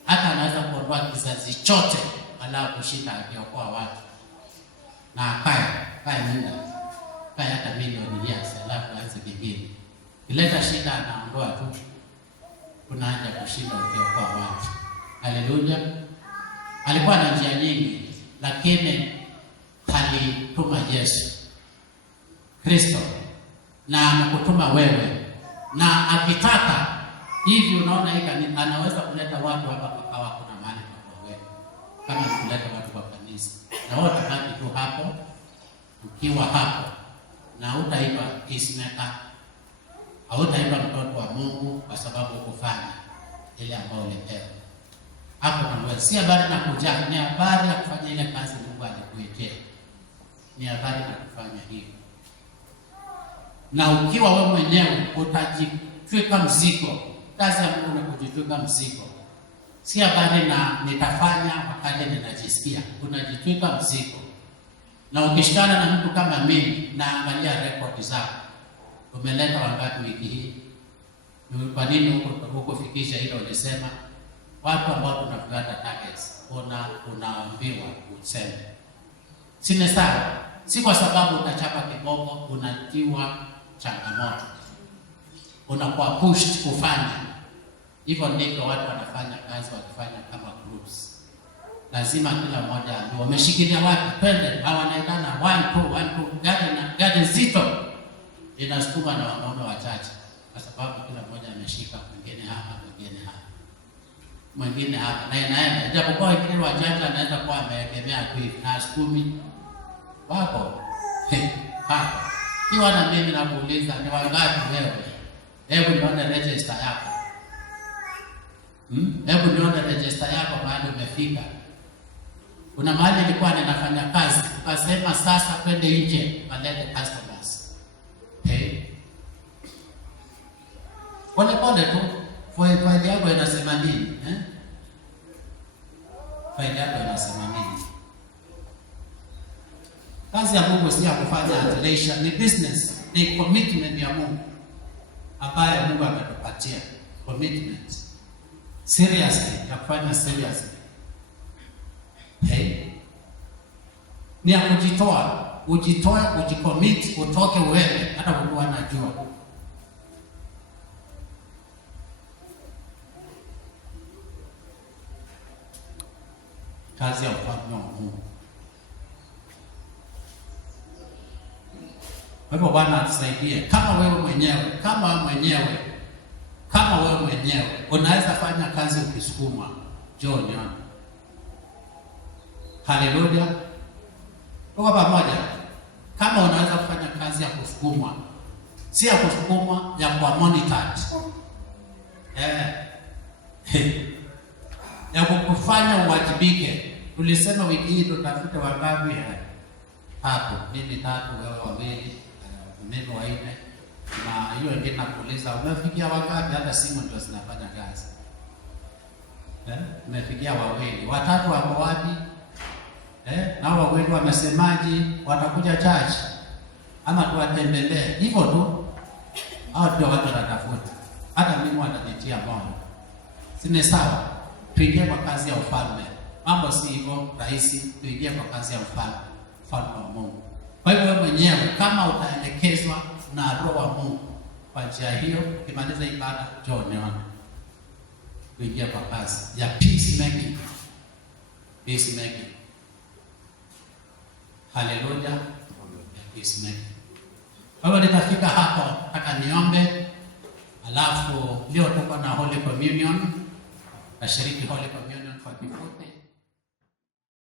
Hata anaweza kuondoa kizazi chote wala kushinda akiokoa watu. Na kaya muda. Kaya hata milioni ya salafu anze kingine. Ileta shida anaondoa tu. Kuna haja kushinda ukiokoa watu. Haleluya. Alikuwa na njia nyingi, lakini alituma Yesu Kristo na amekutuma wewe. Na akitaka hivi, unaona hii anaweza kuleta watu hapa pakawa kuna mahali kwa wewe. Kama kuleta watu kwa kanisa. Na wao watabaki tu hapo, ukiwa hapo. Na utaitwa peacemaker. Hautaitwa mtoto wa Mungu kwa sababu ukufanya ile ambayo ulipewa. Hapo ndio si habari na kuja, ni habari ya kufanya ile kazi Mungu alikuitia. Ni habari ya kufanya hivyo. Na ukiwa wewe mwenyewe utajitwika mzigo, kazi ya Mungu ni kujitwika mzigo. Si habari na nitafanya wakati ninajisikia. Unajitwika mzigo. Na ukishikana na mtu kama mimi, naangalia rekodi zako. Umeleta wangapi wiki hii? Kwa nini huko fikisha hilo ulisema? Watu ambao tunafuata targets, unaambiwa useme. Sine sawa. Si kwa sababu utachapa kiboko, unatiwa changamoto. Unakuwa pushed kufanya. Hivyo ndivyo watu wanafanya kazi, wakifanya kama groups. Lazima kila mmoja ndio wameshikilia watu, twende, hawanaendana 1 2 gari zito. Inasukuma na wanaume wachache. Kwa sababu kila mmoja ameshika, mwingine hapa, mwingine hapa. Na inaenda. Japokuwa wengine wachache anaweza kuwa ameegemea tu na 10 wako. Hapo. Kiwa na mimi nakuuliza ni wangapi wewe? Hebu nione register yako. Hebu nione register yako mahali umefika. Kuna mahali nilikuwa ninafanya kazi, ukasema sasa twende nje walete customers. Pole tu, faida yako inasema nini? Faida yako inasema nini? Kazi ya Mungu si ya kufanya at leisure, ni business, ni commitment ya Mungu ambayo Mungu ametupatia. Commitment. Seriously, ya kufanya seriously. Hey. Ni ya kujitoa, ujitoe, ujicommit, utoke uende hata ukiwa unajua. Kazi ya ufalme wa Mungu. Kwa hivyo Bwana atusaidie. Kama wewe mwenyewe unaweza fanya kazi ukisukuma, njoo nione. Haleluya. Tuko pamoja. Kama unaweza kufanya kazi ya kusukumwa, si ya kusukumwa, ya kuwa monitored. Ya kukufanya uwajibike. Tulisema wiki hii tutafute wangapi hapo. Mimi 3, wewe 2, mimi 4. Na hiyo ndio nakuuliza, umefikia wangapi? Hata simu ndio zinafanya kazi. Umefikia 2. 3 wako wapi? Na wao wengi wamesemaje? Watakuja church ama tuwatembelee? Hivyo tu. Hao ndio watu wanatafuta. Hata mimi watanitia moyo. Sine sawa. Tuingie kwa kazi ya ufalme. Mambo si hivyo rahisi, tuingie kwa kazi ya ufalme wa Mungu. Kwa hivyo wewe mwenyewe kama utaelekezwa na Roho wa Mungu kwa njia hiyo, ukimaliza ibada njoo nione. Tuingie kwa kazi ya peacemaking. Peacemaking. Haleluya. Ya peacemaking. Kwa hivyo nitafika hapo, nataka niombe. Alafu leo tuko na Holy Communion. Nashiriki Holy Communion kwa kifupi.